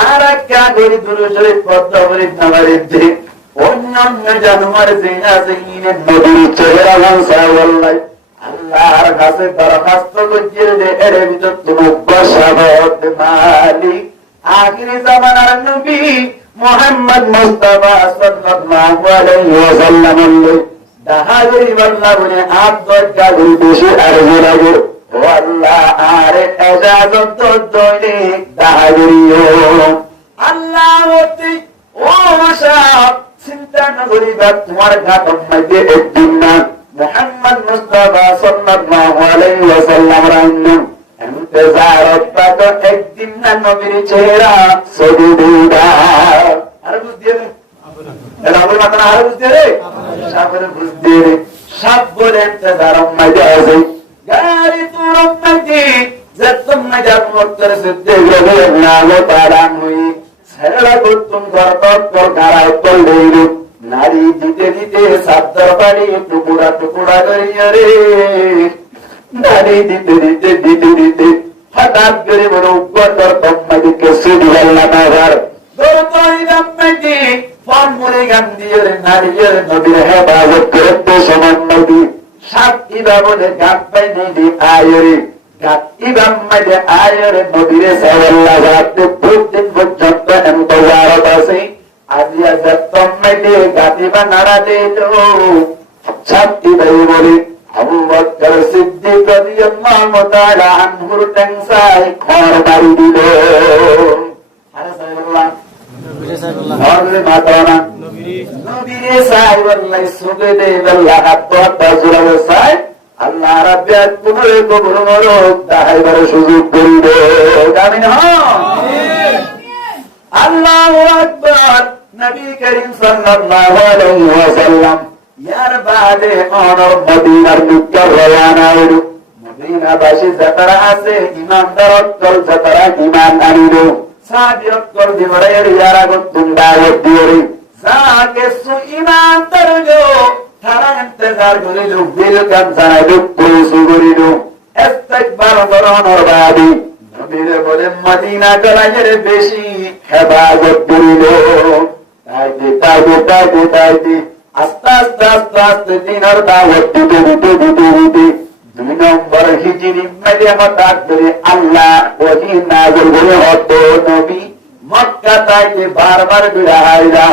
आरा क्या गोरी दुरुशरी पद्दवरी नवरिद्दे অন্যান্য জানুয়ার জিনা জিনে নবীর চেহারা লাসাওয়াল্লাহ আল্লাহর কাছে দরখাস্ত করছে যে এর ভিতর তুমি বসাবত মালিক আখিরি জামানার নবী মুহাম্মদ মুস্তাফা সাল্লাল্লাহু আলাইহি ওয়াসাল্লাম দাহাগরি আল্লাহ বলে আব্দুল কাদের বেশি আরজু লাগে ও আল্লাহ আরে ইজাজত দইলে দাহাগরিও আল্লাহ হতে ও সব চিন্তা না করিবা তোমার ঘাটন মধ্যে একদিন না মুহাম্মদ মুস্তাফা সাল্লাল্লাহু আলাইহি ওয়াসাল্লাম রান্না इंतजारत तक एक दिन न नबीर चेहरा सदुदा আর বুঝ দিয়ে রে রাবুল মাতানা আর বুঝ দিয়ে রে সাবরে বুঝ দিয়ে রে সব বলে इंतजार মজা আছে গারি তুরত নজি যতম মজা মুক্তর সিদ্ধে গলে নালো তারা মুই সেরা গুতুম গরত কর গারা কল দেইরু নারী দিতে দিতে সাতর পাড়ি টুকুরা টুকুরা করিয়া রে নারী দিতে দিতে দিতে দিতে হঠাৎ করে বড় উপর তম্মাদিকে সুদ বললা নাগার দরতই গাম্মাদি ফোন মুরে গান দিয়ে নারীর নবীর হেফাজত করতে সমান নবী সাক্ষী বাবলে গাত পাই নিদি আয়রে গাত ইবাম্মাদে আয়রে নবীর সাল্লাল্লাহু আলাইহি দিন পর্যন্ত ইন্তজারত আছে আজিয়া তম্মাদি গাতিবা নাড়া দিতো সাক্ষী ভাই বলে আবু বকর সিদ্দিক রাদিয়াল্লাহু তাআলা আনহুর টেংসাই খর মারি দিল আরে সাল্লাল্লাহ নবীর মাতানা নবীর সাহেবুল্লাহ সুগদে আল্লাহ হাত জুড়াবে সাই আল্লাহ রাব্বিয়াত পুনরে কবুল করো দাহাইবার সুযোগ করিব আমিন আমিন আল্লাহু আকবার নবী করিম সাল্লাল্লাহু আলাইহি ওয়াসাল্লাম यार बादे और मदीनार मुक्का रवाना हलो मदीना बाशी जतरा আছে ইমানদার অক্কল জতরা ঈমান আনিলো সাহাবী অক্কল দিবরে ইয়ারা গতুম দাওয়াত দিওরে সাকে সু ইমানদার গো তারা ইন্তজার করিলো বিল কাম জানাইলো পুরুষু করিলো ইস্তিকবার করানোর বাদী নবীর বলে মদিনা গলায়ের বেশি হেফাজত করিলো তাইতে আস্তে আস্তে আস্তে আস্তে দিনের দাওয়াত দিতে দিতে দিতে দিতে 2 নম্বর হিজরি মেলে হঠাৎ করে আল্লাহ ওহী নাযিল করে হতো নবী মক্কা থেকে বারবার বিরাইলা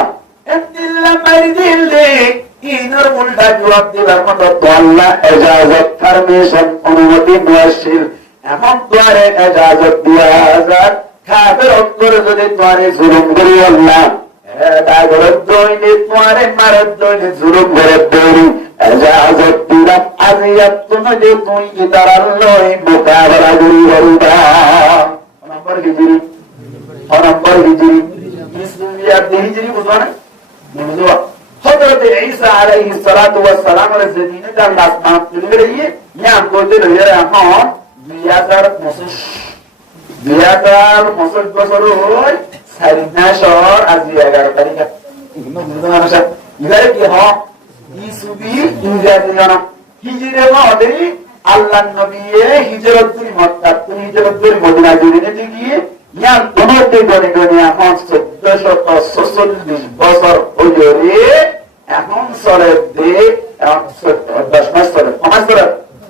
ইল্লা মাইদিলে ইনর উল্টা জবাব দিবার মতো তো আল্লাহ ইজাজত পারমিশন অনুমতি নওয়াসিল এমন তোরে ইজাজত দিয়া হাজার কাফের অক্ষর যদি তোরে জুলুম করি আল্লাহ দাগরত দইনি তোরে মারত দইনি জুলুম করে দইনি ইজাজত দিলাম আজিয়াত তুমি যে তুই ইতারার লই মোকাবেলা করি বলবা নম্বর হিজরি ইসলামিয়া হিজরি বুঝানা বুঝবা हजरत ईसा अलैहि सलातु व सलाम रे जदीने का आसमान चले रही है यहां कोते रहे रे हम 2000 বছর হই সারিনা শহর আজ 11 তারিখ ইনো মানুষ ইদারে কি হ ইসুবি ইংরেজি জানা হিজরে মধ্যে আল্লাহর নবী হিজরত করে মক্কা থেকে হিজরত করে মদিনা গিয়ে গিয়ে ইয়ান তোমাদের গনে গনে এখন 1440 বছর হইলো রে এখন চলে দে 10 মাস চলে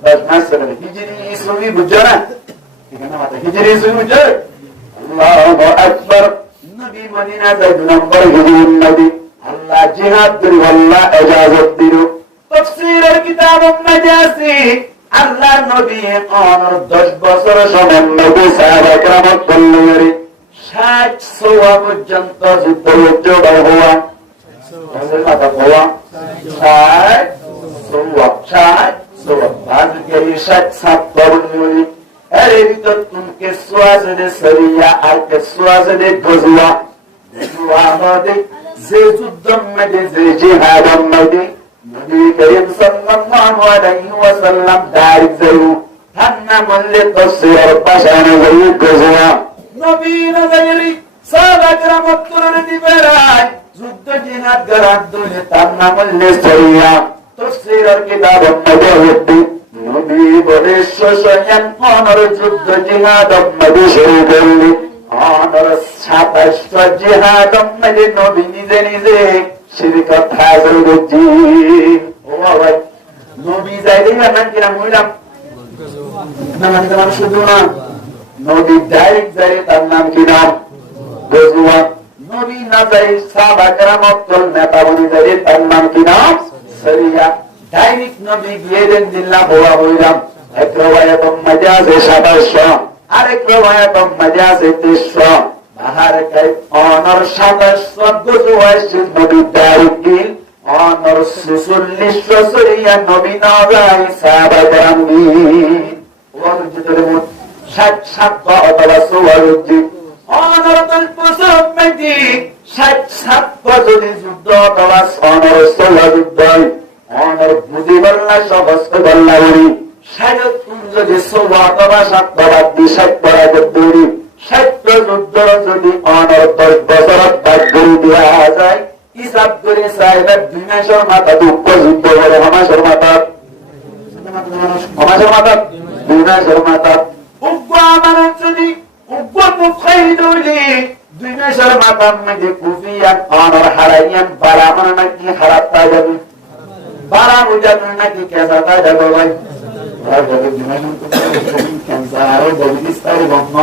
10 মাস চলে হিজরি ইসলামী বুঝছো না এখানে মাথা হিজরি ইসলামী বুঝছো আল্লাহু আকবার নবী মদিনা যায় 2 নম্বর হিজরি নবী আল্লাহ জিহাদ করি আল্লাহ ইজাজত দিল। তাফসীরের কিতাবের মধ্যে আছে আল্লাহর নবী অনর 10 বছর সময় নবী সাহাবা کرام করলেন 60 সোয়া পর্যন্ত যুদ্ধ হওয়া কথা হওয়া 60 সোয়া বাজগেরি 60 করলেন। এর ভিতর তুমকে সোয়াজে সরিয়া আর কে সোয়াজে গজওয়া মধ্যে যে যুদ্ধ মধ্যে যে জিহাদ মধ্যে নবী করিম সাল্লাল্লাহু আলাইহি ওয়াসাল্লাম ডাইরেক্ট যাইও ঠান্না মল্লে তসির পাশানো যাই গজওয়া নবী নজরি সাহাবা کرام উত্তরে দিবেরাই যুদ্ধ জিহাদ গরাদ দুলে ঠান্না মল্লে সরিয়া তসিরের কিতাব মধ্যে নবী বলে শোষণ অনর যুদ্ধ জিহাদ মধ্যে শুরু করলি অনর 27 জিহাদ মধ্যে নবী নিজে নিজে শিরক হাজির করছি। ও ভাই নবী যাইলে না কিনা মহিলাম না মানে তোমার শুধু না নবী ডাইরেক্ট যাই তার নাম কি নাম গজওয়া। নবী না যাই সাহাবা کرام কল নেতা বনি যাই তার নাম কি নাম সরিয়া। ডাইরেক্ট নবী গিয়ে দেন দিল্লা হওয়া হইলাম। এক রওয়ায়াত মাজাজে 27 আরেক রওয়ায়াত মাজাজে 23 বাহার কাই অনর 27 গজওয়া নবী ডাইরেক্ট অনর 46 সরিয়া নবী না যাই সাহাবা کرام কি ওর ভিতরে 60 অথবা 64 অনর 10 মধ্যে 60 যদি যুদ্ধ অথবা অনর 16 যুদ্ধ অনর বুঝি বললা সহজ বললা উনি 60 যদি 16 অথবা 7 বিষয় করা করতে 60 যুদ্ধ যদি অনর 10 বছর বাদ করে দেওয়া যায় হিসাব করে সাহেব 2 মাসের মাথা দুঃখ যুদ্ধ করে মাসের মাথা 2 মাসের মাথা উগ্র আমার যদি উগ্র মুখাই দৌড়ি 2 মাসের মাথার মধ্যে কুফিয়ান অনর হারাইয়ান বালা মানে নাকি হারাতা যাবে বালা বুঝাবেন নাকি কেসাতা যাবে ভাই ক্যান্সার ববিস্তার গন্ধ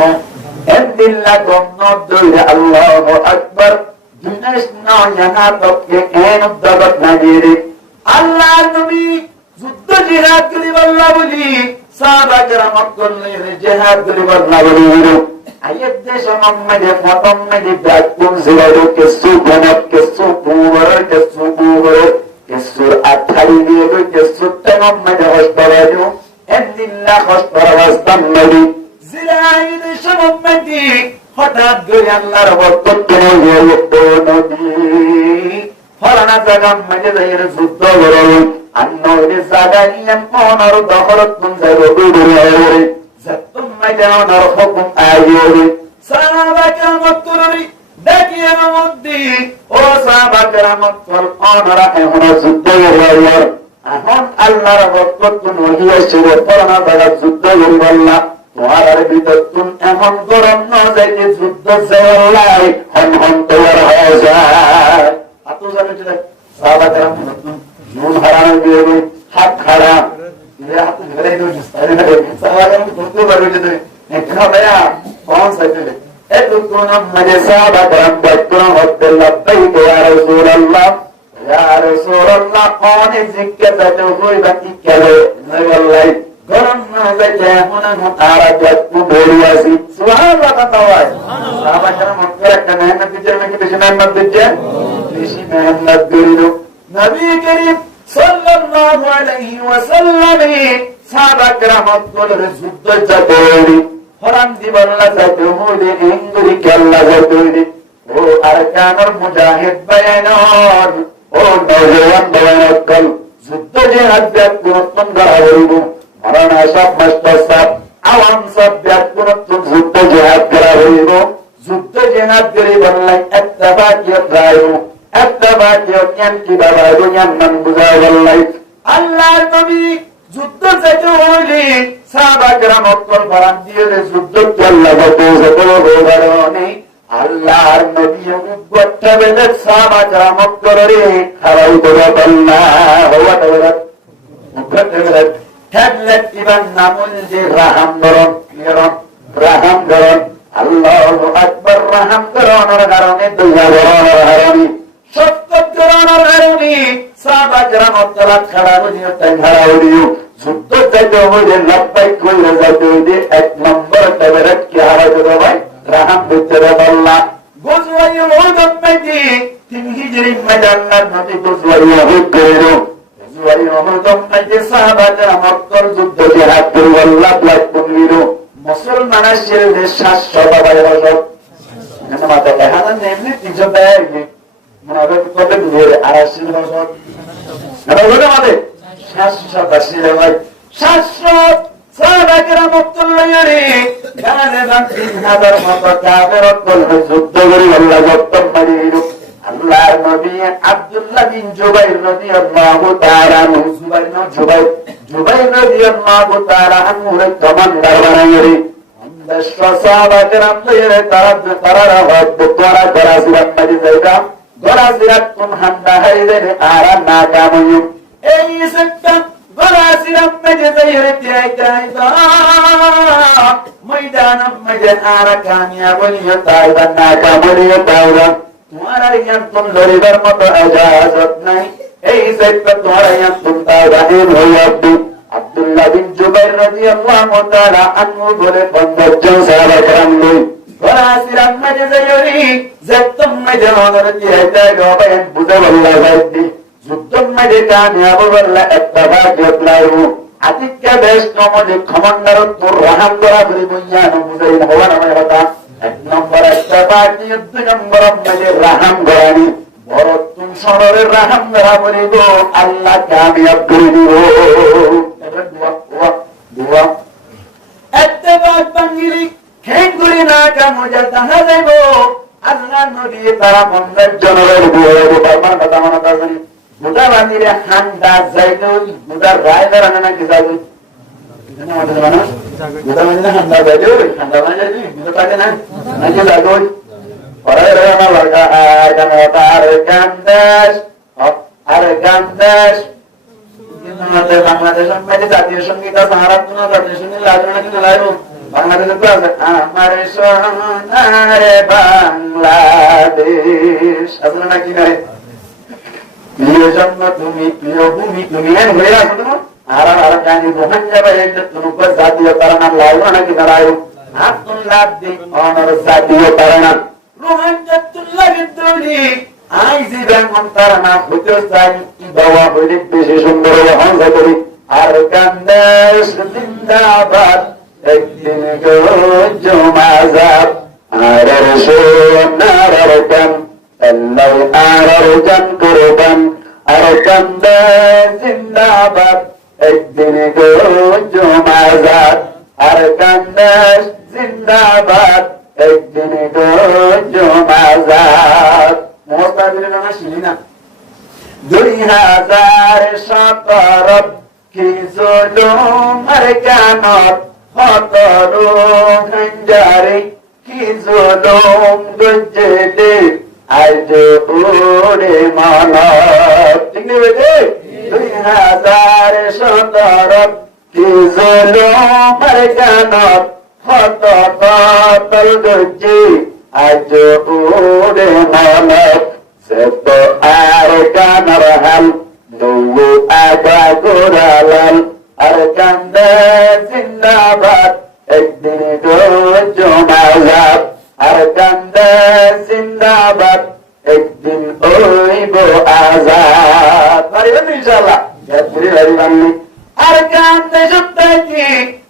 এদিল্লা গন্ধ দৌড়ে আল্লাহু আকবার 2 মাস নয় यहाँ तक के एन जगत नगीरे আল্লাহ নবী যুদ্ধ জিহাদ করি আল্লাহ বলি সাহাবা کرام করলেন জিহাদ করি আল্লাহ বলি আয়াত দেশ মোহাম্মদে প্রথম মধ্যে ব্যাকুম জিরাদো কে সুবহানাত কে সুবুর কে সুবুর কে সুর আঠারি দিয়ে কে সুত্তাম মধ্যে হসবারাজু এদিল্লা হসবারাস্তাম নবী জিরাই দেশ মোহাম্মদে হঠাৎ করে আল্লাহর বরকত করে নবী ফলানা জায়গা মধ্যে যাইয়ের যুদ্ধ করলেন আন্নরে জায়গা নিয়ে অনর দখলত কোন জায়গা দৌড়ে যতম মধ্যে অনর হুকুম আইরে সাহাবা کرام করে দেখিয়ে মধ্যে ও সাহাবা کرام অনর এখন যুদ্ধ করলেন এখন আল্লাহর বরকত কোন ওহিয়া ছিল ফলানা জায়গা যুদ্ধ করলেন তোমার ভিতর তুমি এমন গরম না যাইতে যুদ্ধ চাই হন হন তোমার হয়ে যায় এত জানে সাহাবা کرام নুন হারানো দিয়ে হাত খাড়া হাত ধরে সাহাবা کرام করতে পারবে যে তুমি ভাইয়া কौन सा चले এতক্ষণ আমাদের সাহাবা کرام বর্তমান হতে লব্বাইক ইয়া রাসূলুল্লাহ ইয়া রাসূলুল্লাহ অনেক জিজ্ঞাসা হই বাকি কেলে নয় আল্লাহ গরম না যাইতে এখন তারা যতটুকু বলিয়াছি সুবহানাল্লাহ কথা হয় সাহাবা کرام মক্কার একটা মেহনত দিতে নাকি বেশি মেহনত দিতে বেশি মেহনত দিল নবী করিম সাল্লাল্লাহু আলাইহি ওয়াসাল্লাম সাহাবা کرام বলেন যুদ্ধ যাবে ফরান দিবাল্লাহ যাবে হলে ইংরি কেল্লা যাবে ও আরকানুল মুজাহিদ বায়ান ও নওজওয়ান বায়ান যুদ্ধ জিহাদ ব্যাকুরতন করা হইব মারানা সব মাস্টার আওয়াম সব ব্যাকুরতন যুদ্ধ জিহাদ করা হইব যুদ্ধ জিহাদ করে বললেন ইত্তেফাকিয়ত রায়ু ইত্তেফাকিয়ত কি বাবা দুনিয়ার নাম বুঝা বললেন আল্লাহর নবী যুদ্ধ যেতে হইলে সাহাবা کرام অকল ফরান দিয়ে যুদ্ধ চললা যত বড় আল্লাহর নবী উগ্রতা বেদে সাহাবা کرام করে খাওয়াই করে আল্লাহ ওয়া তাআলা উগ্রতা ট্যাবলেট ইবান নামুল যে রাহাম গরম রাহাম গরম আল্লাহু আকবার রাহাম গরমের কারণে দুনিয়া বড় হারামি সত্যগ্রহণের কারণে সাহাবাকেরাম অত্তলা খাড়া হইয়া টেঙ্গারা হইয়া যুদ্ধ যাইতে হইলে লব্বাই কইরা যাইতে হইলে 1 নম্বর তবে কি হারাইতে ভাই রাহাম দিতে বললা গজওয়াই ওহদ মধ্যে 3 হিজরি মধ্যে আল্লাহর নবী গজওয়াই ওহদ করেন গজওয়াই ওহদ মধ্যে সাহাবাকেরাম অত্তর যুদ্ধ জিহাদ করে আল্লাহ প্ল্যাটফর্ম নিল মুসলমানের শরীরে 700 বাবাই হযরত এখানে মাথা দেখানো নেমনি 300 দেয় মনে হবে কত দূরে 80 হযরত না বলে আমাদের 780 ভাই 700 সাহাবাকেরাম মুক্তলয়ারে গানে বাকি 3000 মত কাফের কলবে যুদ্ধ করে আল্লাহ গত্তম মারিল আল্লাহর নবী আব্দুল্লাহ বিন জুবাইর রাদিয়াল্লাহু তাআলা জুবাইর রাদিয়াল্লাহু তাআলা আনহুর কমান্ডার বানাইরে সাহাবাকেরাম লইরে তারা তোরা গরাজিরাত মারি যাইবা গরাজিরাত কোন হান্ডা হাইরে আর না কাময়ু এই সত্য গরাজিরাত মারি যাইরে তাইতা ময়দান মধ্যে আর কামিয়াব হইয়া তাইবা না কামড়িয়া তাওরা তোমার ইয়ান তুম লড়িবার মতো ইজাজত নাই এই সত্য তোমার ইয়ান তুম তাওরাহিন হইয়াবি আব্দুল্লাহ বিন জুবাইর রাদিয়াল্লাহু তাআলা আনহু বলে 50 জন সাহাবাকেরাম লই গরাজিরাত মারি যাইরি যতম মধ্যে হযরত দিয়াইতা গবায়ন বুঝে আল্লাহ যাইতি যুদ্ধম মধ্যে কামিয়াব বললা একটা ভাগ্যত লাইরু আতিক্য দেশ নমদে কমান্ডার তোর রাহাম করা বলি বুঝান বুঝাই হওয়া না কথা 1 নম্বর একটা বাকি 2 নম্বর মধ্যে রাহাম করানি বড় তুমি শহরের রাহাম করা বলিব আল্লাহ কামিয়াব করে দিব এটা দোয়া এত্তেবাদ বাঙ্গিলি খেঙ্গুলি না কামজা তাহা যাইব আল্লাহ নবী তারা 50 জনের বুয়ার বারবার কথা মনে করবেন গোটা বান্দিরে হান্ডা যাইতো গোটা রায় ধরানো নাকি যাইতো গোটা বান্দিরে হান্ডা যাইতো হান্ডা না যাইতো গোটা থাকে না নাকি যাইতো পরে আমার লড়কা আর গান্দাস আমাদের বাংলাদেশের মধ্যে জাতীয় সঙ্গীত আছে আর কোন জাতীয় সঙ্গীত লাগবে না কিন্তু লাগবে বাংলাদেশে তো আছে আমার সোনারে বাংলাদেশ আসলে নাকি না প্রিয় জন্ম তুমি প্রিয় ভূমি তুমি এন হয়ে আসো তোমার আর জানি রোহান যাবে তোমার জাতীয় তারা লাগবে নাকি দাঁড়ায় আব্দুল্লাহ দিক অনর জাতীয় তারা রোহান জাতুল্লাহ বিদ্রোহী আইজি ব্যাংক তারা না হইতে চাই বাবা হইলে বেশি সুন্দর রোহান করি আর কান্দাস জিন্দাবাদ একদিন গো জমাজাব আর সোনার কান আল্লাহ আর জান করবান আর কান্দাস জিন্দাবাদ একদিন গো জমাজাব আর কান্দাস জিন্দাবাদ একদিন গো জমাজাব মোস্তাফির নাম শুনি না 2017 কি জুলুম আর কানত হতরু খঞ্জারে কি জুলুম গজলে আজ উড়ে মানত ঠিক নেই বেটে 2017 কি জুলুম আর কানত হতর গজে আজ উড়ে মানত সত আর কানর হাল দুউ আগা গোরালাল আর কান্দা জিন্দাবাদ একদিন গো জমাজাব আর কান্দা জিন্দাবাদ একদিন ওইব আজাদ পারিবেন ইনশাআল্লাহ পুরি হারিবানি আর কান্দা সত্যাকি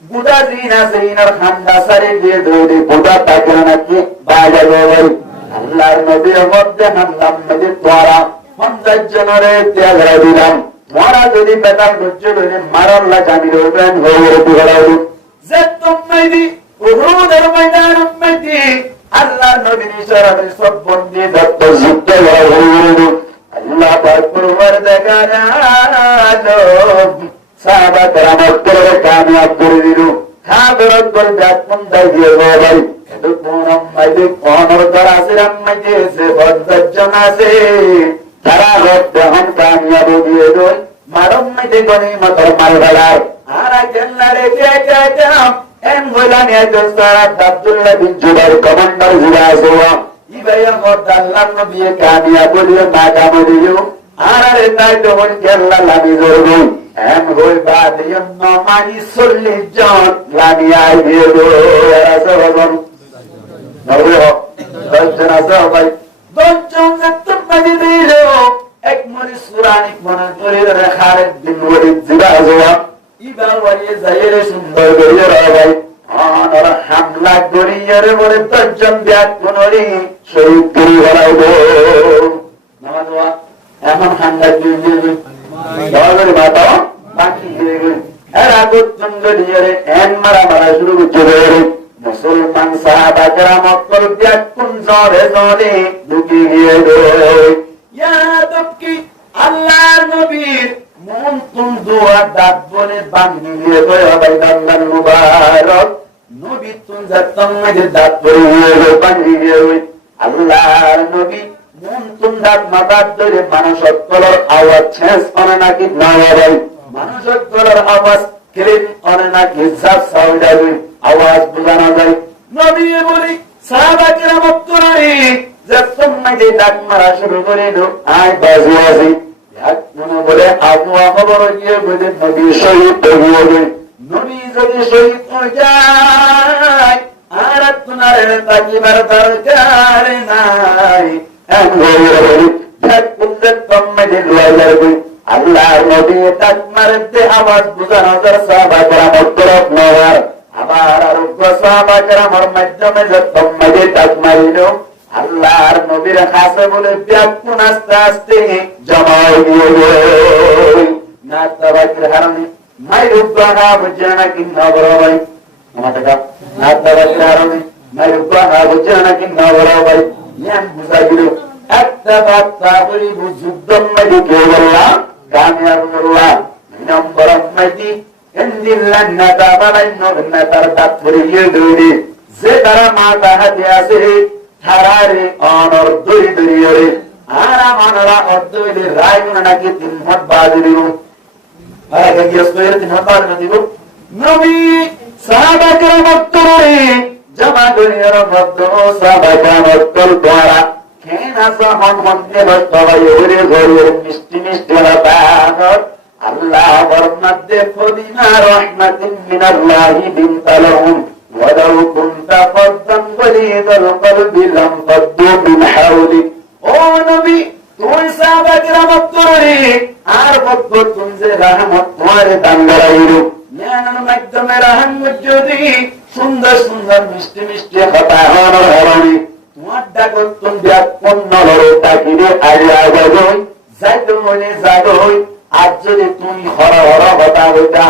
বুদা জিনা সিনার খান্দা সারি দিয়ে দৌড়ি বুদা তাকে নাকি বাজা গোবল আল্লাহর নবীর মধ্যে হামলাম নবী তোরা 50 জনের ত্যাগরা দিলাম তোরা যদি বেতাল গুজ্জে বলে মারাল্লাহ জামিল উঠবেন হয়ে বিহরাও যে তুমি উহুদের ময়দান মধ্যে আল্লাহর নবীর ইশারাতে সব বন্দী দত্ত যুদ্ধ হলো আল্লাহ পাক পরওয়ার দেখা জানো সাহাবা کرام করে কামিয়াব করে দিল হাদরত বল জাতমন দাই দিয়ে ভাই দুপুরম মাইদে কোনর দরাসিরাম মাইদে সে বজ্জন আছে তারা রব্বান কামিয়াব দিয়ে দই মারম মাইদে গনিমত মালবালার আরা কেল্লারে কেটাম এন হইলানি আজস্তারা আব্দুল্লাহ বিন জুবাইর কমান্ডার জিরা সোয়া ভাইয়া গদাল্লাহ নবী কামিয়া বলিও না কামড়িও আর তাই তখন কেল্লা লাগি ধরবো এম হই বাদিও নমানি 40 জন লাগি আইবে গো আছে বলুন নবী হোক 10 জন আছে ভাই 10 জন তুমি দিলে এক মনি সুরানি মনে করে রাখার দিন ওই জিরা জোয়া ইবা ওয়ারি যাইরে সুন্দর করিয়া ভাই আর হামলা করিয়া রে বলে 10 জন ব্যাগ কোনরি শহীদ করে হলাইবো নামাজ এখন হামলা দিয়ে দরবারে বাবা বাকি হয়ে গেল এর আগত চন্দ্রিয়ে রে এন মারা মারা শুরু করতে মুসলমান সাহাবা کرام অকল ব্যাগ কোন জরে জরে ঢুকে গিয়ে কি আল্লাহর নবীর মন তুম দোয়া দাঁত বলে বাঙ্গিয়ে গয় আল্লাহর মুবারক নবী তুম যাতম মাঝে দাঁত বলে বাঙ্গিয়ে আল্লাহর নবী মন তুম দাঁত মাথার ধরে মানুষের কলর আওয়াজ শেষ করে নাকি না ভাই মানুষের কলর আওয়াজ ক্লিন করে নাকি সাফ সাউন্ড আওয়াজ বোঝানো যায় নবী বলি সাহাবা کرام উত্তরে যখন মাঝে ডাক মারা শুরু করে দিল আয় বাজু আসি এক মনে বলে আবহাওয়া খবর গিয়ে বলে নবী শহীদ হয়ে গেল নবী যদি শহীদ হয়ে যায় আর আপনার তাকিবার দরকার নাই আল্লাহর নবী ডাক মারতে আওয়াজ বোঝানো যার সাহাবা کرام উত্তর নওয়ার আবার আরোগ্য সাহাবা کرامর মাধ্যমে যখন মাঝে ডাক মারিল আল্লাহর নবীর কাছে বলে ব্যাকুন আস্তে আস্তে জমা হয়ে না তাবাকের হারানি মাইরুবাহা বুঝানা কি নবর ভাই আমাদের না তাবাকের হারানি মাইরুবাহা বুঝানা কি নবর ভাই ইয়ান বুঝাইল একটা বার্তা বলি বুঝুদ্দম মাঝে কে বললাম কামিয়াব বললাম নম্বর মাঝে এন্দিল্লান না তাবালাই না তার দাঁত পড়িয়ে দৌড়ি যে তারা মাথা হাতে আছে হারারে অনর দড়ি দড়িয়ে আর আমারা অর্ধে রায় নাকি 3 হাত বাজে দিব আর কি আসলে 3 হাত বাজে দিব নবী সাহাবা کرام উত্তরে জমা দড়িয়ার মধ্যে সাহাবা کرام উত্তর দ্বারা কেনা সাহান মধ্যে সবাই ওরে ঘরে মিষ্টি মিষ্টি বাতাস আল্লাহ বরমাতে ফদিনা রাহমাতিন মিনাল্লাহি বিনতালহুম ولو كنت فظا غليظ القلب لانفضوا من حولك او নবী তুই সাহাবা کرام উত্তরে আর বক্ত তুমি যে রহমত তোমার দান করাইলো জ্ঞানের মাধ্যমে রহমত যদি সুন্দর সুন্দর মিষ্টি মিষ্টি কথা হরণি তোমার ডাক তুমি ব্যাপন নলরে তাকিরে আইয়া যাবে যাইতো মনে যাগই আজ যদি তুমি হর হর কথা হইতা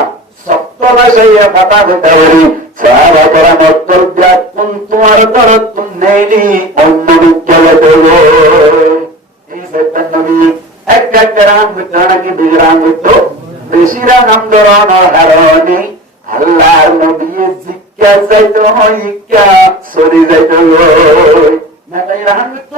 সত্য ভাষায় কথা হইতা বলি সাহাবা کرام উত্তর ব্যাকুন তোমার দরদ তুমি নেইনি অন্য বিজ্ঞানে দেব এই সত্যের নবী এক একরাম বিতরণা কি বিগ্রাম হইতো বেশিরা নাম ধরানোর হারণে আল্লাহর নবী জিজ্ঞা যাইতো ইকা সরি যাইতো না তাই রাহান হইতো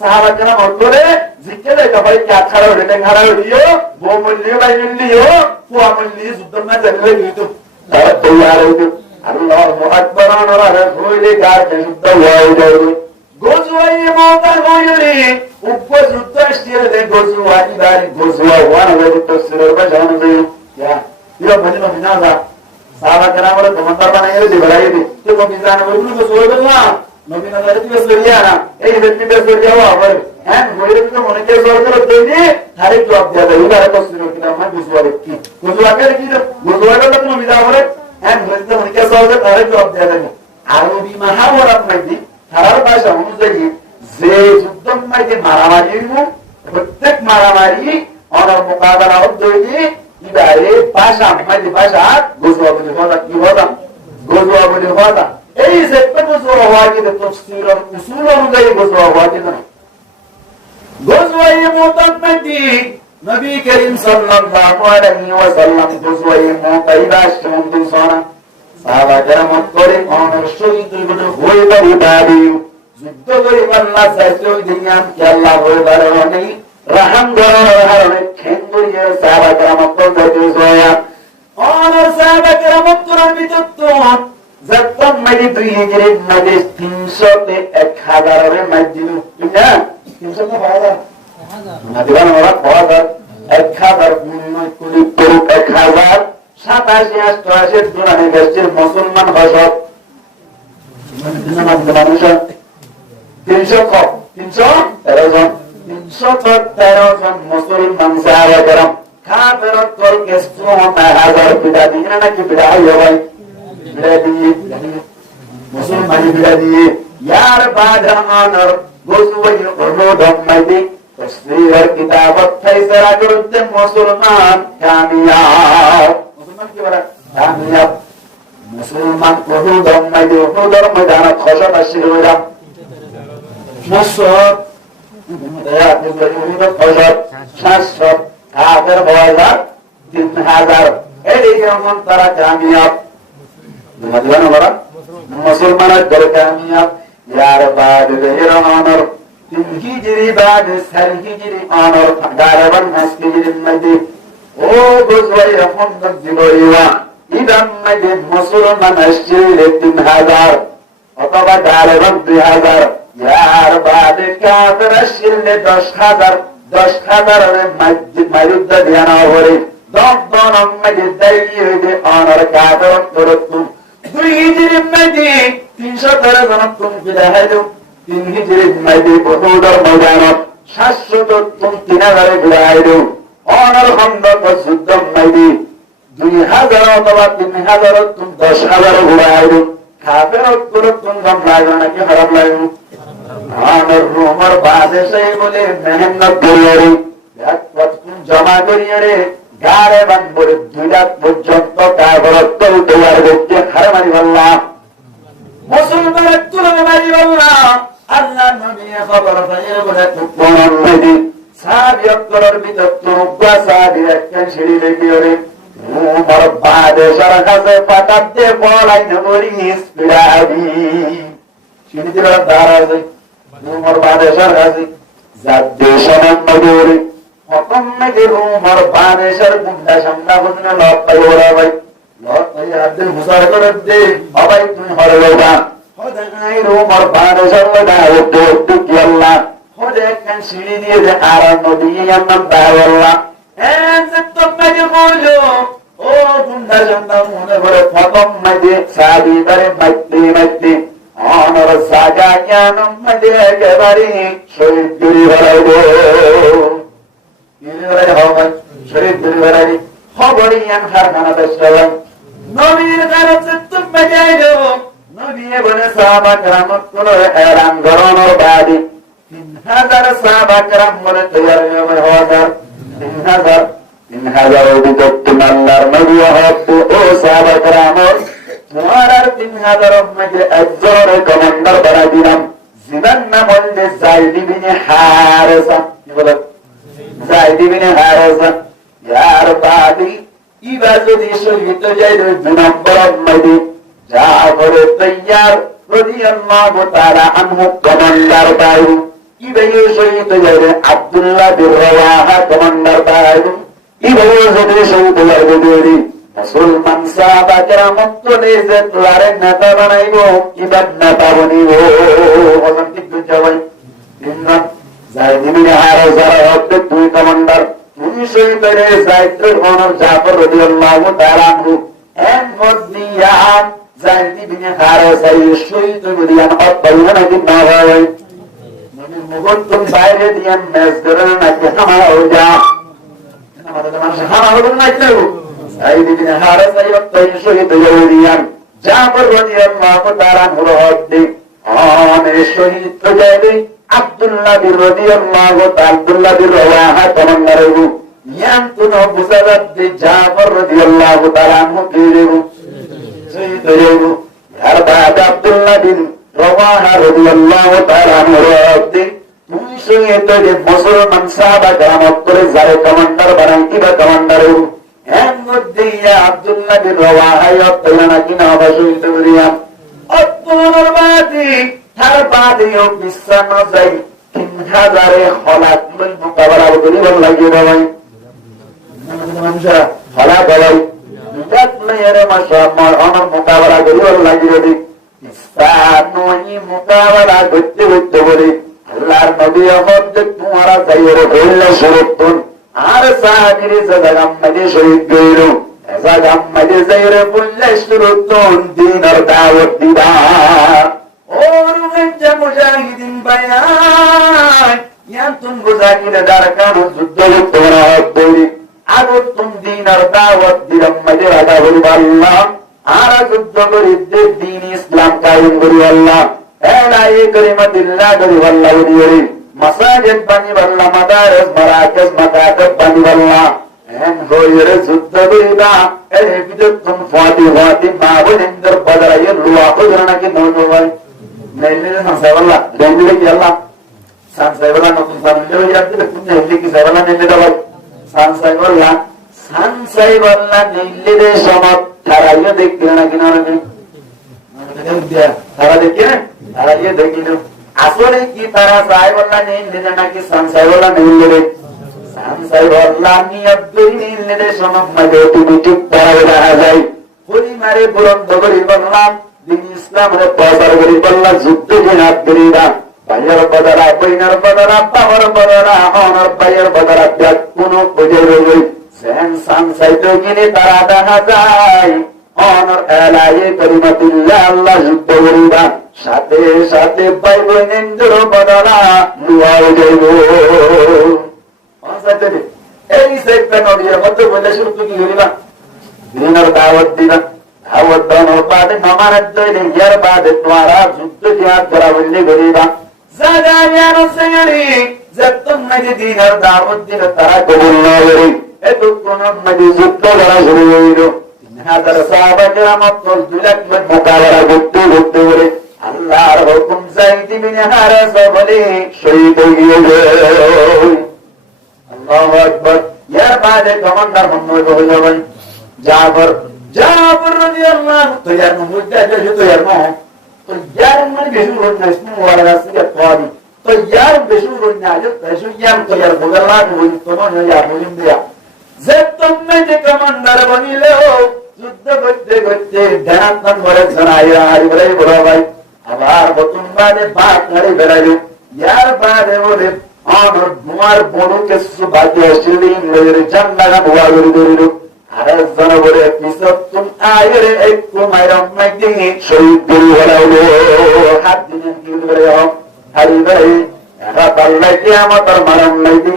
সাহাবা کرام উত্তরে জিজ্ঞা যাইতো ভাই কি আছাড়া হইতে খাড়া হইও বউ মল্লিও ভাই মল্লিও ফুয়া মল্লি যুদ্ধ না জানলে হইতো তারা তৈয়ার হইতো আল্লাহু আকবার আনারা হইলে গাতে শুদ্ধ হয়ে যাবে গোজওয়াই মোতা হইরে উপযুক্ত স্টিলে গোজওয়াই বাড়ি গোজওয়া ওয়ান হইলে তো সিরর বাজানো দেই ইয়া ইয়া বলি না বিনাজা সাহাবা کرام বলে তোমার বানাইলে দি বলাই দি তো কবি জানা বলি গোজওয়া না নবী না ধরে তুই সরিয়া না এই ব্যক্তি বে সরিয়া আবার হ্যাঁ হইলে তো মনে কে জোর করে দেই আরে জবাব দেয়া দেই উনারে তো সিরর কিনা মা গোজওয়া কি গোজওয়া কে কি গোজওয়া তো নবী দা বলে হ্যাঁ বলতে মনে সহজে তারে জবাব দেয়া যাবে আরবি মহাভারত মধ্যে তার ভাষা অনুযায়ী যে যুদ্ধম মধ্যে মারামারি প্রত্যেক মারামারি অনর মোকাবেলা হচ্ছে ইবারে ভাষা মধ্যে ভাষা গোজওয়া বলে হওয়া কি হওয়া গোজওয়া বলে হওয়া এই যে গোজওয়া হওয়া কিন্তু তফসির উসুল অনুযায়ী গোজওয়া হওয়া কিন্তু গোজওয়া মুতাম্মাদি নবী করিম সাল্লাল্লাহু আলাইহি ওয়াসাল্লাম গোজওয়া মুতাইবা শুনতে শোনা সাহাবা کرام করে অনর শহীদ হয়ে বাড়ি বাড়ি যুদ্ধ করে আল্লাহ চাইতো দুনিয়া কি আল্লাহ হয়ে বাড়ানি রহম করার কারণে খেঙ্গুরিয়ে সাহাবা کرام করতে জয়া অনর সাহাবা کرام করে বিতত্ব যতম মাঝে 2 হিজরির মাঝে 300 1000 মাঝে না 300 তো 1000 দিবান ওরা 1000 1000 কোটি 1000 87 88 জনানে দেশের মুসলমান হসব মানুষ 300 কম 313 জন 313 জন মুসলমান সাহাবা کرام কাফেরত কল কেসু 9000 বিদা দিনা নাকি বিদা হয় ভাই বিদা দিয়ে মুসলমান বিদা দিয়ে यार বাদানার গোসওয়াই উহুদ মাইদি তসবির কিতাবত ফাইসরা করতে মুসলমান কামিয়াব মুসলমান কি বলে কামিয়াব মুসলমান উহুদ মাইদি উহুদের ময়দানে খসত আসিল হইরা মুসলমান দয়া করে উহুদ খসত 700 কাফের বয়স 3000 এই যেমন তারা কামিয়াব বুঝলেন ওরা মুসলমানের দল কামিয়াব यार बाद बेर honor 3 হিজরি बाद 4 হিজরি honor 11 মাস হিজরি মধ্যে ও গোজওয়াই রহমান দিবইয়া ইদান মধ্যে মুসলমান আসছে 3000 অথবা 2000 यार बाद কাফের আসছে 10000 এর মধ্যে মারুদ ধ্যান করে দন মধ্যে দাঁড়িয়ে হইতে honor কাফের করত 2 হিজরি মধ্যে 313 জন তুম বিদাহাইলো 3 হিজরির মধ্যে উহুদের ময়দানত 700 তুম 3000 বিদাহাইলো অনর খন্দক যুদ্ধ মধ্যে 2000 অথবা 3000 তুম 10000 বিদাহাইলো কাফেরত করে তুম গম লাগলো নাকি খারাপ লাগলো অনর রোমর বাদে সেই বলে মেহনত করিয়ে এক তুম জমা করিয়ে রে গারে বানবরে 2 লাখ পর্যন্ত কাফেরত করতে পারবে হারে মারি আল্লাহ মুসলমানের তুলনা মারি আল্লাহ আল্লাহ নবী খবর পাইয়ে বলে কোন নবী সাহাবীর করার ভিতর তুবা সাহাবী একটা ছিড়ি লেগিয়ে উমর বাদে সরকারে পাঠাতে বলাই নবরি ইসলামি ছিড়ি দিলা দারাজে উমর বাদে সরকারে জাদে সমান নবরি প্রথম মেগে উমর বাদে সর গুন্ডা সামনা বসনে লপাই ওরা ভাই লপাই আদে হুসার করে দে বাবাই তুমি হরে লোবা হদাই উমর বাদে সর দাও তো কি আল্লাহ হদে কান ছিড়ি দিয়ে যে আর নবী নাম দাও আল্লাহ এসে তো মেগে বলো ও গুন্ডা সামনা মনে করে প্রথম মেগে সাদি বারে মাইতে অনর সাজা জ্ঞান মেগে একেবারে শহীদ করি হরাইবো ইনরে হবে শরীর দুর্বরাই খবরিয়ান খারখানা বেশলাম নবীর কাছে তুমি যাইলো নবী বলে সাহাবা کرام কোন হেরান গরনের বাদি 3000 সাহাবা کرام বলে তৈয়ার হয়ে 3000 বিদত আল্লাহর নবী হক ও সাহাবা کرام তোমার 3000 মধ্যে একজন কমান্ডার বানাই দিলাম জীবন নাম হচ্ছে যায়েদ ইবনে হারেসা কি বলে যায়েদ ইবনে হারেসা यार बादी इबा যদি শহীদ যায় 2 নম্বর মধ্যে জাফর তৈয়ার রাদিয়াল্লাহু তাআলা আনহু কমান্ডার বায়ু ইবাইও শহীদ যায় আব্দুল্লাহ বিন রাওয়াহা কমান্ডার বায়ু ইবাইও যদি শহীদ যায় দেরি মুসলমান সাহাবা کرام কোনে যে তোরে নেতা বানাইবো ইবাদ নেতা বনিবো ওজন ঠিক যাবে ইন্না যায়েদ ইবনে হারেসা হচ্ছে 2 কমান্ডার শহীদের যাইতের অনর জাফর রাদিয়াল্লাহু তাআলা আনহু এন মদিয়া যায়েদ ইবনে হারেসা শহীদ মদিয়ান অত্যাচার নাকি না হয় নবীর মুগতুন বাইরে দিয়ান মেজ করে নাকি হামা হয়ে যা আমাদের মানুষ হামা হলো না কেউ যায়েদ ইবনে হারেসা অত্যাচার শহীদ মদিয়ান জাফর রাদিয়াল্লাহু তাআলা আনহু হদ্দি অনে শহীদ যাইবে আব্দুল্লাহ বিন রাদিয়াল্লাহু তাআলা আব্দুল্লাহ বিন রাওয়াহা কমান্ডার ইয়ান্তুনো বুজারাত জাফর রাদিয়াল্লাহু তাআলা আনহু কিরেবু শহীদ হইবু আর বাদ আব্দুল্লাহ বিন রাওয়াহা রাদিয়াল্লাহু তাআলা আনহু রাদি তুমি শহীদ হয়ে মুসলমান সাহাবা کرام করে যারে কমান্ডার বানাই কিবা কমান্ডার এর মধ্যে আব্দুল্লাহ বিন রাওয়াহা ইয়াতলানা কিনা শহীদ হইয়া আব্দুল্লাহর বাদি তার বাদিও বিশ্রাম যাই 3000 খলাত মোকাবেলা করি বল লাগিয়ে দেওয়াই মানুষরা খলা দেওয়াই দুটাত মেয়েরে মাসা আমার মোকাবেলা করি বল লাগিয়ে দিই মোকাবেলা করতে করতে বলি আল্লাহর নবী যে তোমারা যাইয়ের হইলে সুরক্ষণ আর সাহাবিরে জাগাম্মাদে শহীদ গইল জাগাম্মাদে যাইরে বললে সুরক্ষণ দিনের দাওয়াত দিবা ও রুগঞ্জা মুজাহিদিন বায়ান ইয়ান্তুন মুজাহিদে দরকার যুদ্ধ তোমরা বলি আগত তুম দিনের দাওয়াত দিলাম মাঝে রাজা হইব আল্লাহ আর যুদ্ধ করি দিন ইসলাম কায়েম করি আল্লাহ এলাই করিমাতিল্লাহ করি আল্লাহ করি মাসাজিদ বানি আল্লাহ মাদারিস মারাকিজ মাকাতিব বানি আল্লাহ এন হইরে যুদ্ধ করিবা এই বিদতুন ফাতি মা বলিন্দর বদরায় লুয়া কইরা কি ননো ভাই নেলে সাসাওয়াল্লাহ দেনলে কি আল্লাহ সাসাওয়াল্লাহ নতুন সামনে যাচ্ছে তুমি নেলে কি সাসাওয়াল্লাহ নেলে দাও সাসাওয়াল্লাহ নেলে সমাজ তারাইও দেখবে না কিনা তারা দেখে তারা ইয়ে দেখিল আসলে কি তারা সাহেবল্লাহ নিলে নাকি সাহেবল্লাহ নিলে সাহেবল্লাহ নিয়ত নিলে সমাজ মাঝে তুমি ঠিক তারা দেখা যায় পরিমারে বুলন্দ করি বললাম দিন ইসলামের প্রচার করি বললাম যুদ্ধ জিহাদ করিবা ভাইয়ের বদরা বইনের বদরা পাওয়ার বদরা অনর ভাইয়ের বদরা ব্যাগ কোন বুঝে রইল সেন সানসাইতে গিয়ে তারা দেখা যায় অনর এলায়ে করিমাতিল্লাহ আল্লাহ যুদ্ধ করিবা সাথে সাথে ভাই বোনেন্দ্র বদরা লুয়াও যাইব এই সাইডটা নদীর মধ্যে বললে শুরু কি করিবা দিনের দাওয়াত দিবা দাওয়াত দেওয়ার বাদে নামাজ দইলে ইয়ার বাদে তোমারা যুদ্ধ জিহাদ করা বললে করিবা জাগানিয়ানো সেঙ্গারি যতন মাঝে দিনের দাওয়াত দিলে তারা কবুল না করি এতক্ষণ মাঝে যুদ্ধ করা শুরু হইল 3000 সাহাবা কেরাম 2 লাখ মোকাবেলা করতে করতে করে আল্লাহর হুকুম যাইদ ইবনে হারেসা বলে শহীদ হয়ে গেল আল্লাহু আকবার ইয়ার বাদে কমান্ডার মোহাম্মদ হয়ে যাবেন জাফর রাদিয়াল্লাহু তাআলা মুদ্দা যে তো ইয়ার মহ তো ইয়ার মানে বেশি রোজ না ইসমু ওয়ালা রাসিয়া তোয়াবি তো ইয়ার বেশি রোজ না যে বেশি ইয়ার তো ইয়ার বগলা বলি তো না ইয়ার বলিন দিয়া যে তুমি যে কমান্ডার বনিলে যুদ্ধ করতে করতে ধ্যান করে জানাইয়া আর বলে বড় ভাই আবার বতুন বাদে বাত ধরে বেরাইলো ইয়ার বাদে বলে আমার তোমার বনুকে সুবাদে আসলে মেরে জান্নাত বুয়া করে দিল আর জনবরে পিছতুন আয়রে একটু মাইরাম মাইদি শহীদ করে হলো হাত দিন কি করে হারি ভাই রাত আল্লাহ কিয়ামতের মারাম মাইদি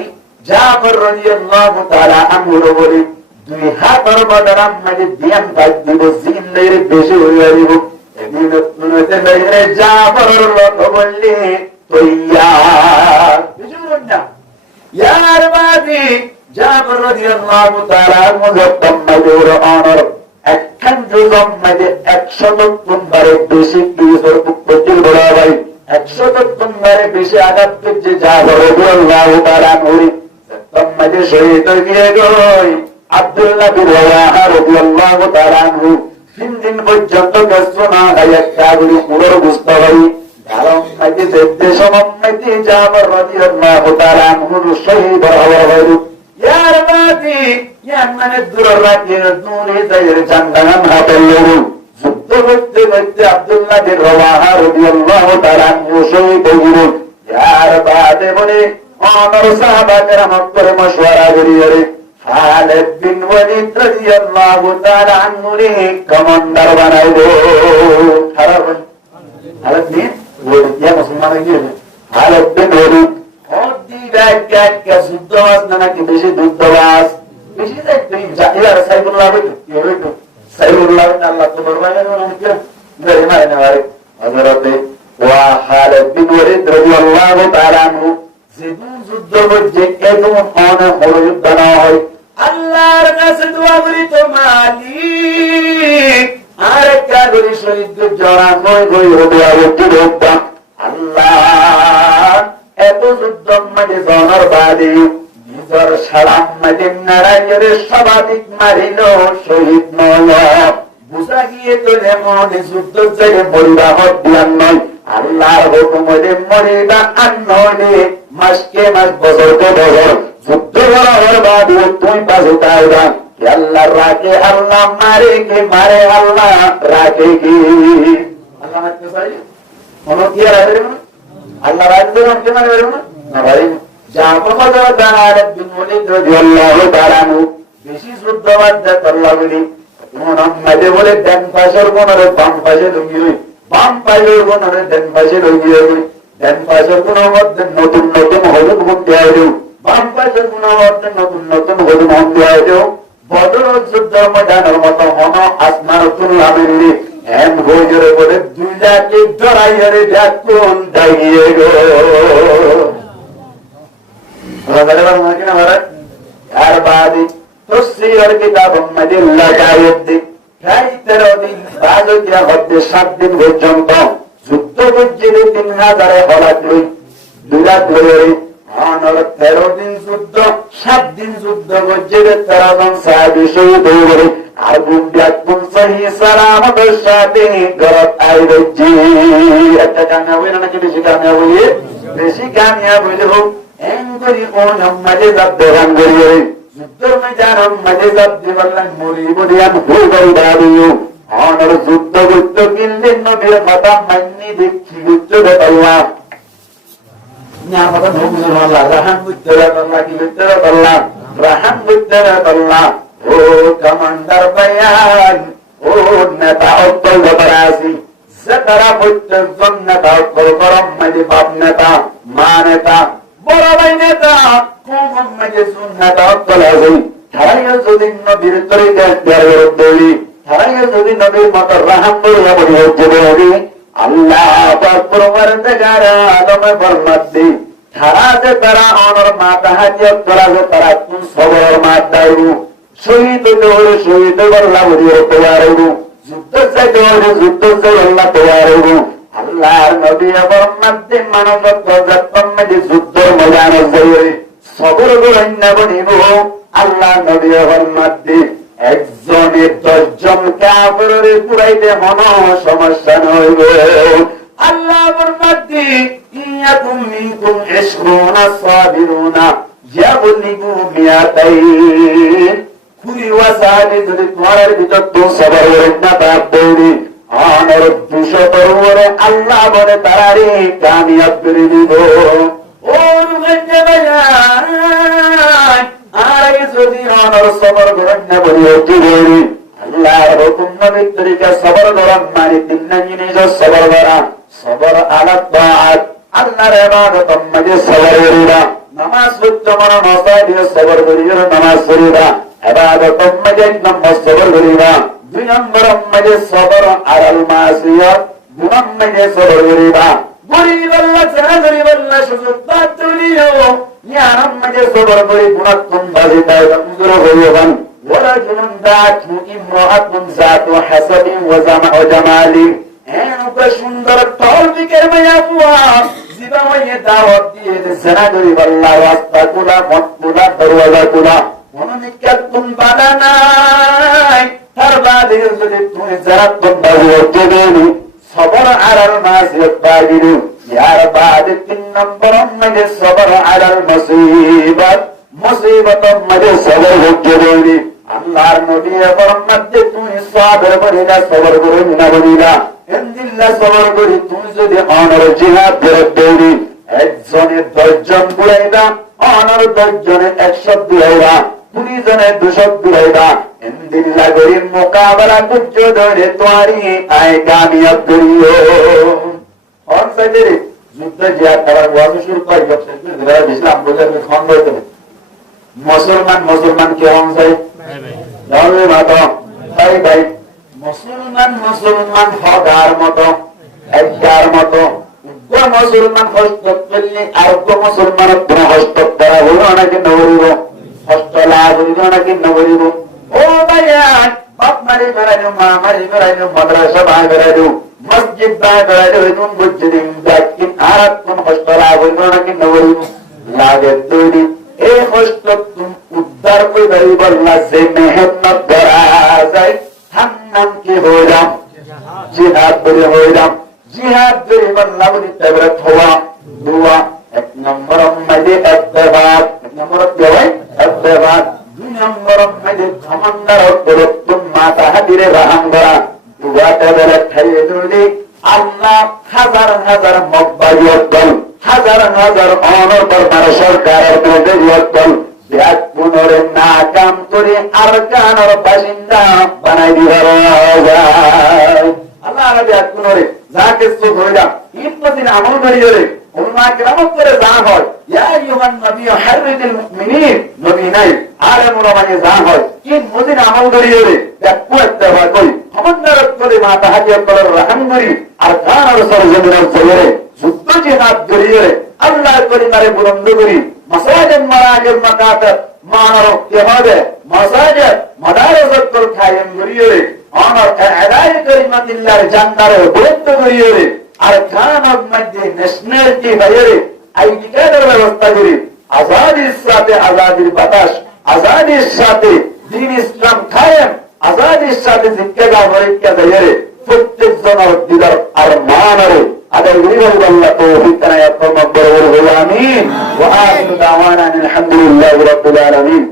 জাফর রাদিয়াল্লাহু তাআলা আনহু বলে 2 হাতের বদরাম মাঝে দিয়ান ভাই দিব জিন্দের বেশি হয়ে যাইব এদিন তুলতে বাইরে জাফর লোক বললি তৈয়া বুঝুন না ইয়ার বাদি জাফর রাদিয়াল্লাহু তাআলা মুজাদ্দাম মাদুর অনর একখান জুজম মাঝে 100 গুণবারে বেশি কিসর প্রতিল বড় ভাই 100 গুণবারে বেশি আঘাত করছে জাফর রাদিয়াল্লাহু তাআলা নূরি মাঝে শহীদ হয়ে গেল আব্দুল্লাহ বিন রাওয়াহা রাদিয়াল্লাহু তাআলা আনহু 3 দিন পর্যন্ত কষ্টনা একটা গুলি পুরো বুঝতে পারি কারণ মাঝে দেখতে সমাপ্তি জাফর রাদিয়াল্লাহু তাআলা আনহু শহীদ হওয়া হলো ইয়ার বাদি ইয়ার মানে দূর রাখে নূরে দায়ের জান্নাত হাতে লড়ু যুদ্ধ করতে করতে আব্দুল্লাহ বিন রাওয়াহা রাদিয়াল্লাহু তাআলা আনহু শহীদ হলো ইয়ার বাদে বলে অমর সাহাবা কেরাম করে মশওয়ারা করিয়ে খালিদ বিন ওয়ালিদ রাদিয়াল্লাহু তাআলা আনহু কমান্ডার বানাইলো খারাপ খালিদ বিন ওয়ালিদ ইয়া মুসলমান কি খালিদ বিন ওয়ালিদ হদি রাজ্যে যুদ্ধবাজ নাকি বেশি যুদ্ধবাজ বেশি দেখতে জাহির সাইফুল্লাহ হইতো সাইফুল্লাহ আল্লাহ তো বলবানে নাকি ধরে মারে না ভাই হযরত ওয়া খালিদ বিন ওয়ালিদ রাদিয়াল্লাহু তাআলা আনহু যেদিন যুদ্ধ হচ্ছে এমন অনেক হরুদ বানা হয় আল্লাহর কাছে দোয়া করি তো মালিক আর একটা করি শহীদ জড়া নয় গই হবে আল্লাহ এত যুদ্ধ মাঝে জনর বাদে নিজের সালাম মাঝে নারায়ণের স্বাভাবিক মারিল শহীদ নয় বুঝা গিয়ে তো এমন যুদ্ধ চাইলে মরিবা হতিয়ান নয় আল্লাহর হুকুমে মরিবা আর নইলে মাসকে মাস বছরকে বছর যুদ্ধ করার বাদে তুই পাশে তাইবা আল্লাহ রাখে আল্লাহ মারে কে মারে আল্লাহ রাখে কি জানাতে চাই কোনো কি আর আছে না আল্লাহ রাজি করে অনেকে মানে বেরো না ভাই যা বাবা দাঁড়ার বিমলি রাদিয়াল্লাহু তাআলা বেশি যুদ্ধবাদ আল্লাহ বলি মোহাম্মদে বলে ডান পাশের কোনরে বাম পাশে লুঙ্গি বাম পাশের কোনরে ডান পাশে লুঙ্গি ডান পাশের কোন মধ্যে নতুন নতুন হলুদ মুক্তি আইলো বাম পাশের কোন মধ্যে নতুন নতুন হলুদ মুক্তি আইলো বদর যুদ্ধ ময়দানের মতো হন আসমার তুল্লামিল্লি এম হইরে বলে দুইটাকে ডরাইয়ারে ডাকুন দাইয়ে গো আর বাদি তফসীর কিতাব মাদিল্লাহ গায়বদি 13 দিন বাজুকিয়া হতে 7 দিন পর্যন্ত যুদ্ধ করছে 3000 হলাক লই 2 লাখ লই অনর 13 দিন যুদ্ধ 7 দিন যুদ্ধ করছে 13 জন সাহাবী শহীদ হয়ে আর বুন্দিয়াত কোন সহি সালামত সাথে গরত আইরজি একটা কামিয়াবি না নাকি বেশি কামিয়াবি হইলো এঙ্গরি ও নম্মাজে যাবে রঙ্গরি যুদ্ধের ময়দান মাঝে যাবে বললেন মরি বলিয়ান ভুল দাঁড়িয়ে অনর যুদ্ধ করত কিনলেন নবীর কথা মান্নি দেখছি যুদ্ধ আল্লাহ না কথা নবুল আল্লাহ রাহান বুঝতে আল্লাহ কি বুঝতে আল্লাহ রাহান বুঝতে আল্লাহ ও কমান্ডার বায়ান ও নেতা অত্তল বরাসি যারা প্রত্যেকজন নেতা গরম মাঝে বাপ নেতা মা নেতা বড় ভাই নেতা কোন মাঝে সুন্নাত অত্তল আছে তারাই যদি নবীর তরিকা দেওয়ার দলি তারাই যদি নবীর মত রাহাম বলিয়া বলি হচ্ছে বলি আল্লাহ পাক পরমার্থকার আদমে ফরমাতি তারা যে তারা অনর মাতা হাজিয়ত করা যে তারা কোন সবর মাত দাইরু শহীদ হলে শহীদ আল্লাহ বলিয়া তৈয়ার হইবু যুদ্ধ চাইতে হলে যুদ্ধ চাই আল্লাহ তৈয়ার হইবু আল্লাহর নবী ফরমাতি মানবত জাতম্মে যুদ্ধের ময়দানে যাই সবর করেন না বলিব আল্লাহ নবী ফরমাতি একজনে 10 জন কাফেরের পুরাইতে মনো সমস্যা নইবে আল্লাহ ফরমাতি ইয়াকুম মিনকুম 20 সাবিরুনা ইয়াবলিগু মিয়াতাইন কুরি ওয়াসানি যদি তোমার ভিতর তো সবর করেন না বাপ দেউরি অনর 200 পরে আল্লাহ বলে তারারে কামিয়াব করে দিব ও রুগঞ্জে বাজার আর যদি অনর সবর করেন না বলিও দিবেরি আল্লাহর হুকুম নবীর তরিকা সবর করেন মানে তিন জিনিস সবর করা সবর আলা তাআত আল্লাহর ইবাদত মাঝে সবর করিবা নামাজ পড়তে মন নসাই দিয়ে সবর করিবা নামাজ পড়িবা ইবাদত মাঝে নামাজ সবর করিবা 2 নম্বর মাঝে সবর আলাল মাসিয়াত গুনাহ মাঝে সবর করিবা গরিব আল্লাহ ছাড়া গরিব আল্লাহ সুযোগ পাতুলিও ইয়ারাম মাঝে সবর করি গুনাহ তুম বাজিতা উজুর হইবান ওরা জুনুন দাত ইমরাআতুন যাতু হাসাবিন ওয়া জামালি এনকা সুন্দর তৌফিকের মায়া বুয়া জীবনে দাওয়াত দিয়ে জানা গরিব আল্লাহ রাস্তা কুলা মত কুলা দরওয়াজা কুলা মনোনিকা তুম বানা নাই তার বাদে যদি তুমি জারাত বন্ধ হতে দেনি সবর আলাল মাসিয়াত বাদিরু ইয়ার বাদে 3 নম্বর মধ্যে সবর আলাল মুসিবাত মুসিবত মধ্যে সবর হতে দেনি আল্লাহর নবী ফরমাতে তুমি সবর করিনা সবর করুন না বলিনা ইনদিল্লাহ সবর করি তুমি যদি অনর জিহাদ করে দেনি একজনে 10 জন বুলাইবা অনর 10 জনে 100 বুলাইবা 20 জনে 200 বুলাইবা ইনদিল্লাহ করি মোকাবেলা করছো ধরে তোমারি আয় কামিয়াব করিও और सजे যুদ্ধ জিহাদ করার ওয়াজ শুরু করে যখন যারা ইসলাম বোঝার খান বলতে মুসলমান কেমন চাই জানে মাতো ভাই ভাই মুসলমান হওয়ার মতো একবার মতো মুসলমান হস্ত করলে আর মুসলমান হস্ত করা হলো নাকি নবরিব হস্ত লাভ হইল নাকি নবরিব ও ভাইয়া বাপ মারি বেড়াইলো মা মারি বেড়াইলো মাদ্রাসা ভাই বেড়াইলো মসজিদ ভাই বেড়াইলো হইতুন বুঝছিলেন দেখি আর কোন হস্ত লাভ হইল নাকি নবরিব লাগে তৈরি এই হস্ত তুমি উদ্ধার করে বেরিব না যে মেহনত করা যায় তার নাম কি হইলাম জিহাদ করে হইলাম জিহাদ করে আল্লাহ বলি তারপরে থোয়া দোয়া 1 নম্বর মধ্যে ইত্তেবাদ 1 নম্বর কি হয় ইত্তেবাদ 2 নম্বর মধ্যে ক্ষমতার করতুম মাতা হাদিরে রাহাম করা দুয়াটা বলে খাইয়ে দিলি আল্লাহ হাজার হাজার মব্বাইয়তল হাজার হাজার অনর্বর সরকারের প্রতিনিয়তল ব্যাগ পুনরে না কাম করে আর কানোর বাসিন্দা বানাই দিবার আল্লাহ ব্যাগ পুনরে যা কিছু ধরিলাম ঈদ দিন আমল করিয়ে উলমা কেরামত করে যা হয় ইয়া আইয়ুহান নবী হাররিদিল মুমিনিন নবী নাই আলেম উলামায়ে যা হয় কি মদিন আমল করিয়ে দেখো একটা হয় কই খমন্দারত করে মা তাহাজ্জুদ করার রহম করি আর কানার সরজমিনের জয়রে যুদ্ধ জিহাদ করিয়ে আল্লাহর পরিবারে বুলন্দ করি মাসাজিদ মারাকিব মাকাত মানর কি হবে মাসাজিদ মাদারসাত কর কায়েম করিয়ে অনর আদায় করিমাতিল্লাহর জান্নারে বুলন্দ করিয়ে আর খানার মধ্যে ন্যাশনালিটি বাইরে আইডি কার্ডের ব্যবস্থা করি আজাদির সাথে আজাদির বাতাস আজাদির সাথে দ্বীন ইসলাম কায়েম আজাদির সাথে জিজ্ঞাসা পরীক্ষা বাইরে প্রত্যেক জনের দিদার আর মানরে আদায় করি আল্লাহ তৌফিক কানায়া ফরমান বড় বড় আমিন ওয়া আখিরু দাওয়ানা আলহামদুলিল্লাহি রাব্বিল আলামিন।